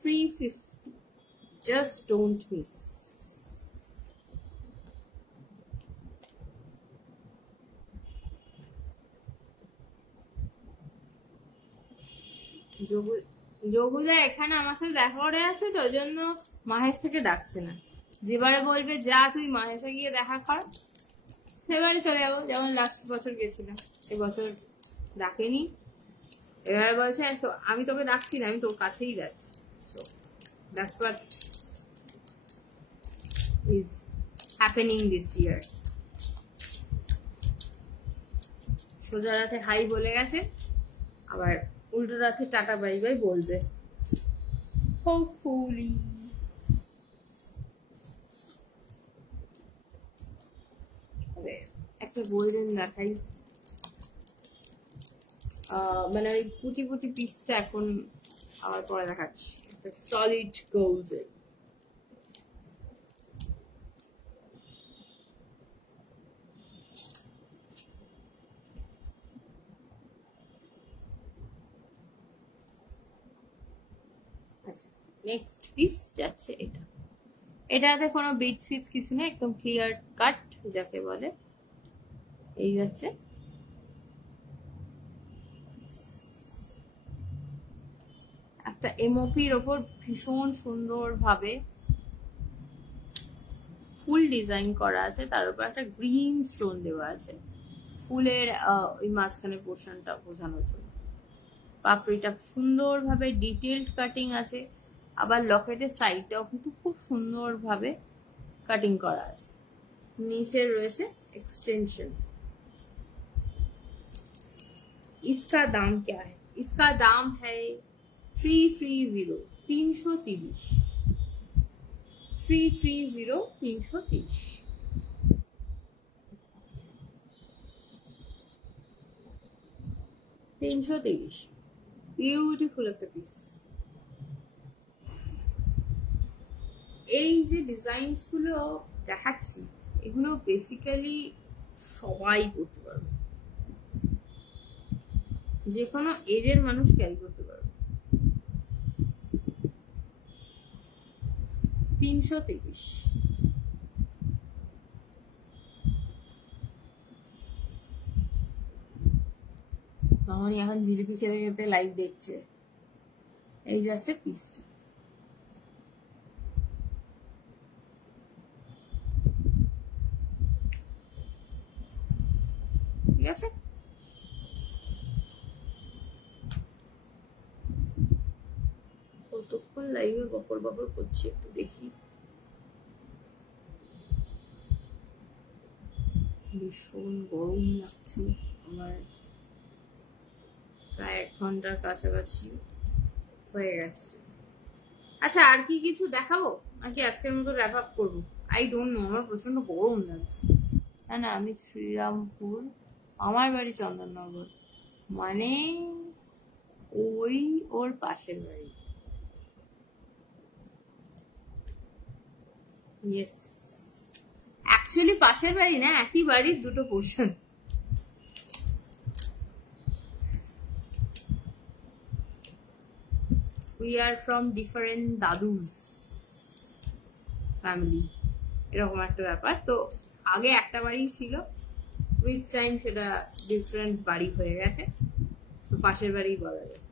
$350, just don't miss. যোগুদা এখানে আমার সাথে দেখা করে আছে, তো ওই জন্য মাহেশ থেকে ডাকছে না। যেবারে বলবে যা তুই মাহেশে গিয়ে দেখা কর, সেবারে চলে যাবো। যেমন লাস্ট বছর গেছিলাম, এবছর ডাকেনি, এবার বলছে তো আমি তোকে ডাকছি না, আমি তোর কাছেই যাচ্ছি। So that's what is happening this ইয়ার। সোজা রাতে হাই বলে গেছে, আবার উল্টো রাতে টাটা বাই বাই বলবে হোপফুলি। একটা গোল্ডেন দেখাই, মানে ওই পুঁটি পুঁটি পিসটা এখন আবার পরে দেখাচ্ছি। একটা সলিড গোল্ডেন, আচ্ছা নেক্সট পিস যাচ্ছে এটা। এটাতে কোনো বিট ফিট কিছু নেই, একদম ক্লিয়ার কাট যাকে বলে। এই যাচ্ছে একটা এমওপির ওপর ভীষণ সুন্দর ভাবে ফুল ডিজাইন করা আছে, তার উপর একটা গ্রিন স্টোন দেওয়া আছে ফুলের ওই মাঝখানে পোর্শনটা বোঝানোর জন্য। পাপড়িটা সুন্দর ভাবে ডিটেইলড কাটিং আছে, আবার লকেটের সাইডটাও কিন্তু খুব সুন্দর ভাবে কাটিং করা আছে। নিচে রয়েছে एक्सटेंशन। इसका दाम क्या है? इसका दाम है 330 330 330 330 330। বিউটিফুল একটা পিস। এই যে ডিজাইনস গুলো দেখাচ্ছি, এগুলো বেসিক্যালি সবাই করতে পারবে, যে কোনো এজের মানুষ ক্যারি করতে পারবে। 330। মামনি এখন জিলিপি খেতে খেতে লাইভ দেখছে। এই যাচ্ছে পিসটা। ঠিক আছে, কতক্ষণ লাইভে বকর বকর করছি একটু দেখি। ভীষণ গরম লাগছে আমার, প্রায় 1 ঘন্টার কাছাকাছি হয়ে গেছে। আচ্ছা আর কি কিছু দেখাবো নাকি আজকের মতো র্যাপ আপ করবো? আই ডোন্ট নো, আমার প্রচন্ড গরম লাগছে। না না, আমি শ্রীরামপুর, আমার বাড়ি চন্দননগর, মানে ওই ওর পাশের বাড়ি। ইয়েস, অ্যাকচুয়ালি পাশের বাড়ি না, একই বাড়ির দুটো portion. We are from different দাদুস ফ্যামিলি, এরকম একটা ব্যাপার। তো আগে একটা বাড়ি ছিল, উইথ টাইম সেটা ডিফারেন্ট বাড়ি হয়ে গেছে, তো পাশের বাড়ি বলা যায়।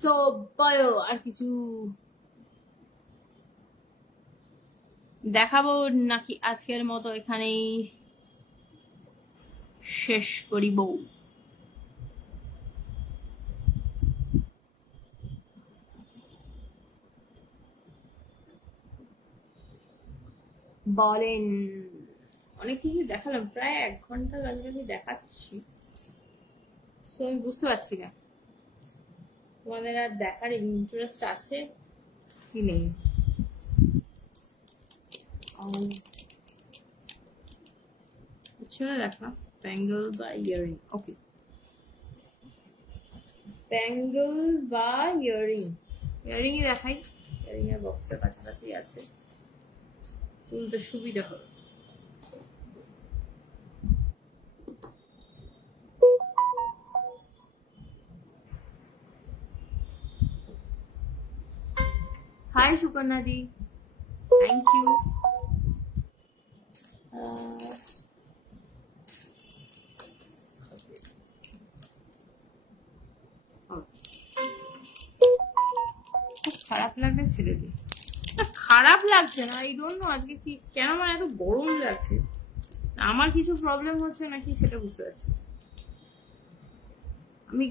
সো বলো, আর কিছু দেখাবো নাকি আজকের মতো এখানেই শেষ করিব? বলেন। অনেক কিছু দেখালাম, প্রায় 1 ঘন্টা কাছাকাছি দেখাচ্ছি, তো আমি বুঝতে পারছি না তোমাদের আর দেখার ইন্টারেস্ট আছে কি নেই। না দেখা ব্যাঙ্গল বা ইয়ারিং, ওকে ব্যাঙ্গল বা ইয়ারিং, ইয়ারিং দেখাই। ইয়ারিং এর বক্সটা কাছাকাছি আছে, তুলতে সুবিধা হবে। Hi Sukanya di, thank you. খারাপ লাগবে ছেড়ে দিই, খারাপ লাগছে না, আই ডোন্ট নো আজকে কি কেন আমার এত গরম লাগছে, আমার কিছু প্রবলেম হচ্ছে নাকি সেটা বুঝতে পারছি। আমি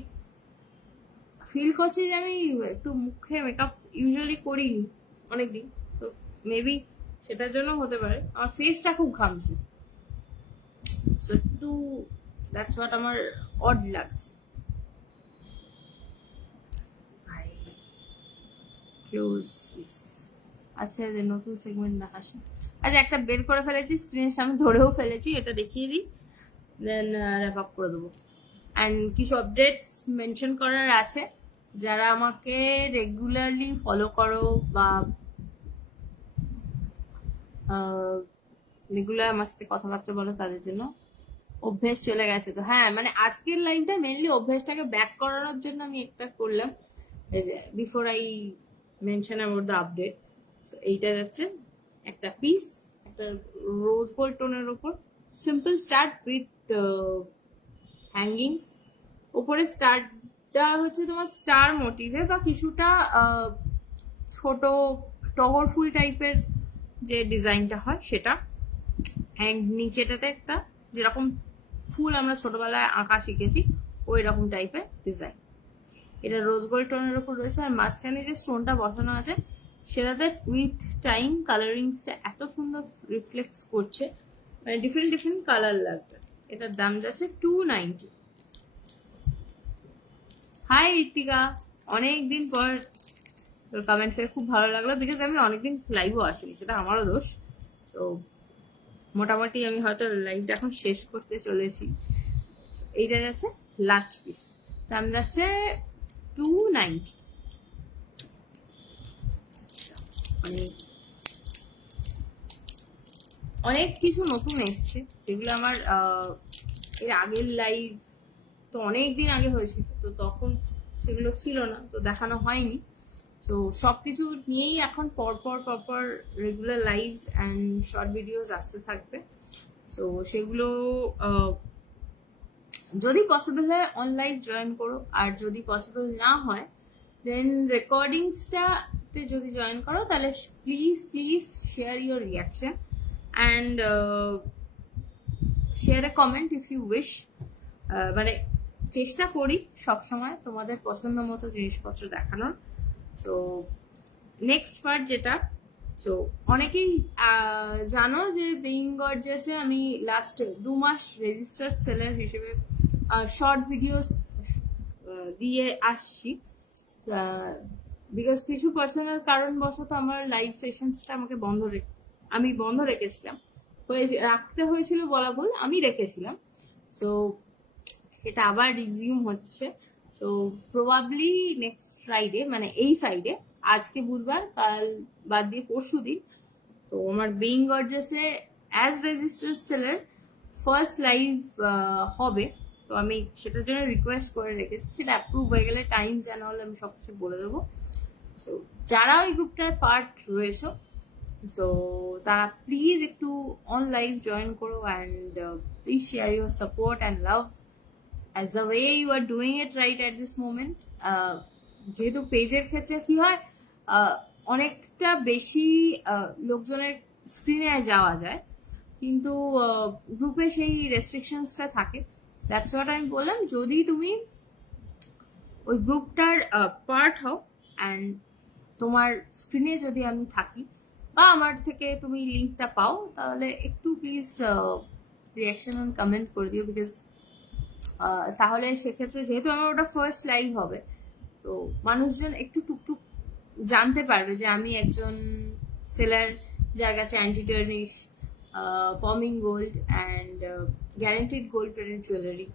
ফিল করছি যে আমি একটু মুখে মেকআপ ইউজুয়ালি করিনি অনেকদিন, তো মেবি সেটার জন্য হতে পারে। আমার ফেসটা খুব ঘামছে, একটু দ্যাটস হোয়াট আমার অড লাগছে। আচ্ছা, নতুন সেগমেন্ট দেখাস। আচ্ছা, একটা বের করে ফেলেছি, স্ক্রিনের সামনে ধরেও ফেলেছি, এটা দেখিয়ে দিই, দেন র্যাপ আপ করে দেবো। অ্যান্ড কিছু আপডেটস মেনশন করার আছে, যারা আমাকে রেগুলারলি ফলো করো বা রেগুলার আমার সাথে কথাবার্তা বলো, তাদের জন্য অভ্যেস চলে গেছে। তো হ্যাঁ, মানে আজকের লাইভটা মেনলি অভ্যেসটাকে ব্যাক করানোর জন্য আমি একটা করলাম, before I mention about the update. এইটা যাচ্ছে একটা পিস, একটা রোজ গোল্ড টোনের ওপর, সিম্পল স্টার্ট উইথ হ্যাঙ্গিংস। ওপরে স্টারটা হচ্ছে তোমার স্টার মোটিভে বা কিছুটা ছোট টগর ফুল টাইপের যে ডিজাইনটা হয় সেটা, অ্যান্ড নিচেটাতে একটা যেরকম ফুল আমরা ছোটবেলায় আঁকা শিখেছি ওই রকম টাইপের ডিজাইন। এটা রোজ গোল্ড টোনের উপর রয়েছে, আর মাঝখানে যে স্টোনটা বসানো আছে সেটাতে উইথ টাইম কালারিংসটা এত সুন্দর রিফ্লেক্ট করছে, মানে ডিফারেন্ট ডিফারেন্ট কালার লাগবে। এটার দাম যাচ্ছে 290। হাই ঋতিকা, অনেকদিন পর তোর কমেন্ট পেয়ে খুব ভালো লাগলো, বিকজ আমি অনেকদিন লাইভও আসিনি, সেটা আমারও দোষ। তো মোটামুটি আমি হয়তো লাইভটা এখন শেষ করতে চলেছি। এইটা যাচ্ছে লাস্ট পিস, দাম যাচ্ছে 290। অনেক কিছু নতুন এসছে যেগুলো আমার এর আগের লাইভ তো অনেকদিন আগে হয়েছিল, তো তখন সেগুলো ছিল না, তো দেখানো হয়নি। তো সবকিছু নিয়েই এখন পরপর regular lives and short videos আসতে থাকবে। তো সেগুলো যদি পসিবল হয় অন লাইভ জয়েন করো, আর যদি পসিবল না হয় দেন রেকর্ডিংসটাতে যদি জয়েন করো, তাহলে please share your reaction and share a comment if you wish. মানে চেষ্টা করি সবসময় তোমাদের পছন্দ মতো জিনিসপত্র দেখানোর। সো নেক্সট পার্ট যেটা, সো অনেকেই জানো যে বিইং গর্জিয়াসে আমি লাস্ট 2 মাস রেজিস্টার্ড সেলার হিসেবে শর্ট ভিডিওস দিয়ে আসছি, বিকজ কিছু পার্সোনাল কারণবশত আমার লাইভ সেশনসটা আমাকে আমি বন্ধ রেখেছিলাম, রাখতে হয়েছিল বলা ভুল, আমি রেখেছিলাম। সো এটা আবার রিজিউম হচ্ছে। সো প্রবাবলি নেক্সট ফ্রাইডে, মানে এই ফ্রাইডে, আজকে বুধবার, কাল বাদ দিয়ে পরশু দিন, তো আমার বিইং গর্জিয়াসে as registered seller first live হবে। তো আমি সেটার জন্য রিকোয়েস্ট করে রেখেছি, সেটা অ্যাপ্রুভ হয়ে গেলে টাইমস অ্যান্ড অল আমি সবকিছু বলে দেবো। সো যারা ওই গ্রুপটার পার্ট রয়েছে, সো তারা প্লিজ একটু অন লাইভ জয়েন করো and please share your support and love as the way you are doing it right at this moment. যেহেতু পেজের ক্ষেত্রে কি হয়, অনেকটা বেশি লোকজনের স্ক্রিনে যাওয়া যায়, কিন্তু গ্রুপে সেই রেস্ট্রিকশনসটা থাকে। দ্যাটস হোয়াট আমি বললাম, যদি তুমি ওই গ্রুপটার পার্ট হও অ্যান্ড তোমার স্ক্রিনে যদি আমি থাকি বা আমার থেকে তুমি লিঙ্কটা পাও, তাহলে একটু প্লিজ রিয়াকশন অ্যান্ড কমেন্ট করে দিও, বিকজ তাহলে সেক্ষেত্রে যেহেতু আমার ওটা ফার্স্ট লাইভ হবে, তো মানুষজন একটু টুকটুক জানতে পারবে যে আমি একজন সেলার যার কাছে anti tarnish, forming gold and guaranteed gold plated jewellery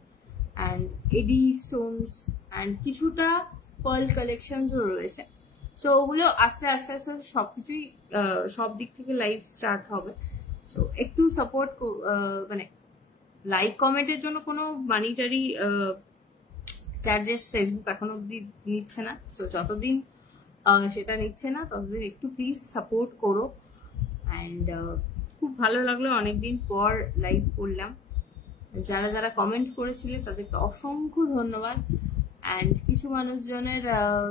and AD stones and কিছুটা পার্ল কালেকশনসও রয়েছে। সো ওগুলো আস্তে আস্তে আস্তে সবকিছুই সব দিক থেকে লাইভ স্টার্ট হবে। সো একটু সাপোর্ট, মানে লাইক কমেন্টের জন্য কোনো মানিটারি চার্জেস ফেসবুক এখনো অব্দি নিচ্ছে না। সো যতদিন সেটা নিচ্ছে না ততদিন একটু প্লিজ সাপোর্ট করো। অ্যান্ড খুব ভালো লাগলো, অনেকদিন পর লাইভ করলাম। যারা যারা কমেন্ট করেছিলে তাদেরকে অসংখ্য ধন্যবাদ। অ্যান্ড কিছু মানুষজনের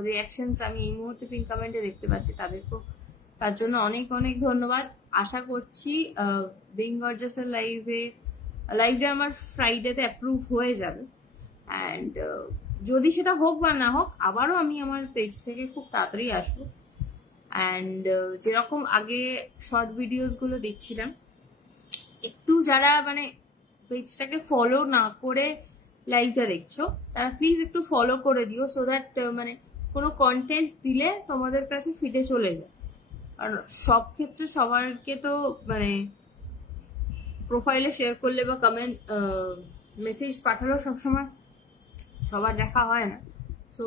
রিয়াকশনস আমি এই মুহূর্তে পিন কমেন্টে দেখতে পাচ্ছি, তাদেরকেও তার জন্য অনেক অনেক ধন্যবাদ। আশা করছি বিং গর্জাসের লাইভটা আমার ফ্রাইডেতে অ্যাপ্রুভ হয়ে যাবে। অ্যান্ড যদি সেটা হোক বা না হোক, আবারও আমি আমার পেজ থেকে খুব তাড়াতাড়ি আসবো। অ্যান্ড যেরকম আগে শর্ট ভিডিওসগুলো দিচ্ছিলাম, একটু যারা মানে পেজটাকে ফলো না করে লাইভটা দেখছো, তারা প্লিজ একটু ফলো করে দিও, সো দ্যাট মানে কোনো কন্টেন্ট দিলে তোমাদের কাছে ফিটে চলে যায়। কারণ সব ক্ষেত্রে সবারকে তো মানে প্রোফাইলে শেয়ার করলে বা কমেন্ট মেসেজ পাঠালেও সবসময় সবার দেখা হয় না। সো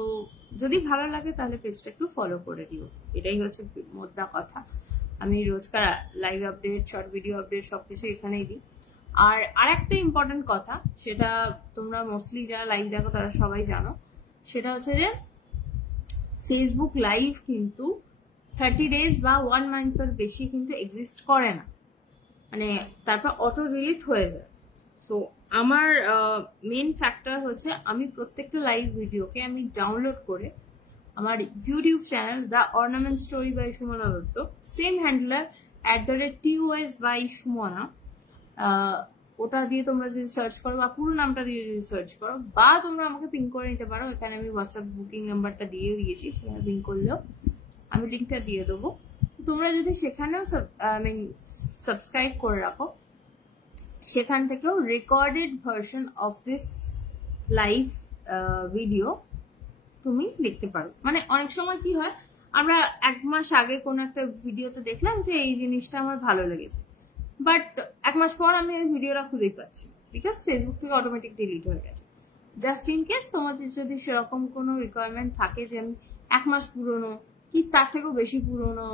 যদি ভালো লাগে তাহলে পেজটা একটু ফলো করে দিও, এটাই হচ্ছে মোদ্দা কথা। আমি রোজকার live update, short video update সবকিছু এখানেই দিই। আর আরেকটা ইম্পর্টেন্ট কথা, সেটা তোমরা মোস্টলি যারা লাইভ দেখো তারা সবাই জানো, সেটা হচ্ছে যে ফেসবুক লাইভ কিন্তু 30 days বা 1 month বেশি কিন্তু এক্সিস্ট করে না, মানে তারপর অটো ডিলিট হয়ে যায়। সো আমার মেন ফ্যাক্টর হচ্ছে আমি প্রত্যেকটা লাইভ ভিডিওকে আমি ডাউনলোড করে আমার YouTube channel the ornament story by Sumana Dutta, same handler @TOS by Sumana, ওটা দিয়ে তোমরা যদি সার্চ করো বা পুরো নামটা দিয়ে যদি সার্চ করো, বা তোমরা আমাকে পিং করে নিতে পারো, এখানে আমি হোয়াটসঅ্যাপ বুকিং নাম্বারটা দিয়ে দিয়েছি, সেখানে পিং করলেও আমি লিঙ্কটা দিয়ে দেবো। তোমরা যদি সেখানেও সাবস্ক্রাইব করে রাখো, সেখান থেকেও recorded version of this live video তুমি দেখতে পারো। মানে অনেক সময় কি হয়, আমরা 1 মাস আগে কোনো একটা ভিডিওতে দেখলাম যে এই জিনিসটা আমার ভালো লেগেছে, বাট 1 মাস পর আমি ওই ভিডিওটা খুঁজেই পাচ্ছি, বিকজ ফেসবুক থেকে অটোমেটিক ডিলিট হয়ে গেছে। জাস্ট ইন কেস তোমাদের যদি সেরকম কোনো রিকোয়ারমেন্ট থাকে যে আমি 1 মাস পুরনো কি তার থেকেও বেশি পুরনো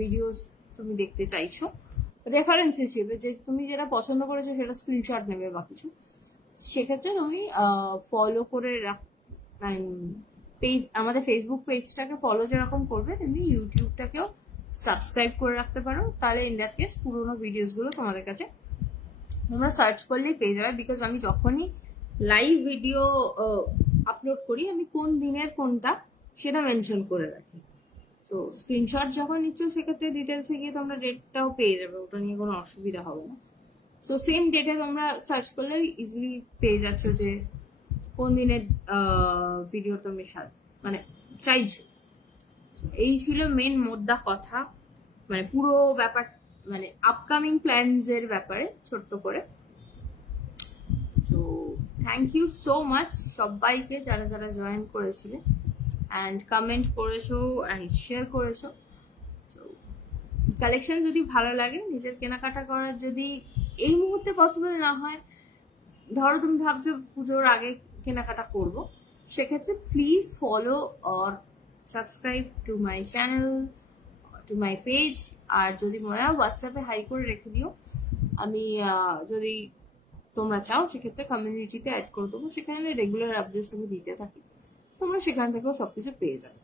ভিডিওস তুমি দেখতে চাইছো রেফারেন্স হিসেবে, যে তুমি যেটা পছন্দ করেছো সেটা স্ক্রিনশট নেবে বা কিছু, সেক্ষেত্রে তুমি ফলো করে পেজ, আমাদের ফেসবুক পেজটাকে ফলো যেরকম করবে তেমনি ইউটিউবটাকেও সাবস্ক্রাইব করে রাখতে পারো। তাহলে ইন দ্যাট কেস পুরোনো ভিডিওসগুলো তোমাদের কাছে তোমরা সার্চ করলেই পেয়ে যাবে। বিকজ আমি যখনই লাইভ ভিডিও আপলোড করি, আমি কোন দিনের কোনটা সেটা মেনশন করে রাখি। তো স্ক্রিনশট যখন নিচ্ছ সেক্ষেত্রে ডিটেলসে গিয়ে তোমরা ডেটটাও পেয়ে যাবে, ওটা নিয়ে কোনো অসুবিধা হবে না। সো সেম ডেটে তোমরা সার্চ করলে ইজিলি পেয়ে যাচ্ছ যে কোন দিনের ভিডিও তুমি মানে চাইছো। এই ছিল মেন মোদ্দা কথা, মানে পুরো ব্যাপার, মানে আপকামিং প্ল্যানস এর ব্যাপারে ছোট্ট করে। So thank you so much সবাইকে যারা যারা জয়েন করেছিলে অ্যান্ড কমেন্ট করেছো অ্যান্ড শেয়ার করেছো। তো কালেকশন যদি ভালো লাগে, নিজের কেনাকাটা করার যদি এই মুহূর্তে পসিবল না হয়, ধরো তুমি ভাবছো পুজোর আগে কেনাকাটা করবো, সেক্ষেত্রে please follow or subscribe to my channel, to my page. আর যদি মনে হয় হোয়াটসঅ্যাপে হাই করে রেখে দিও, আমি যদি তোমরা চাও সেক্ষেত্রে কমিউনিটিতে অ্যাড করে দেবো, সেখানে রেগুলার আপডেটস আমি দিতে থাকি, তোমরা সেখান থেকেও সবকিছু পেয়ে যাবে।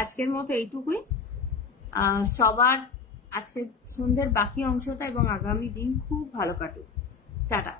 আজকের মতো এইটুকুই। সবার আজকে সন্ধ্যের বাকি অংশটা এবং আগামী দিন খুব ভালো কাটুক। টাটা।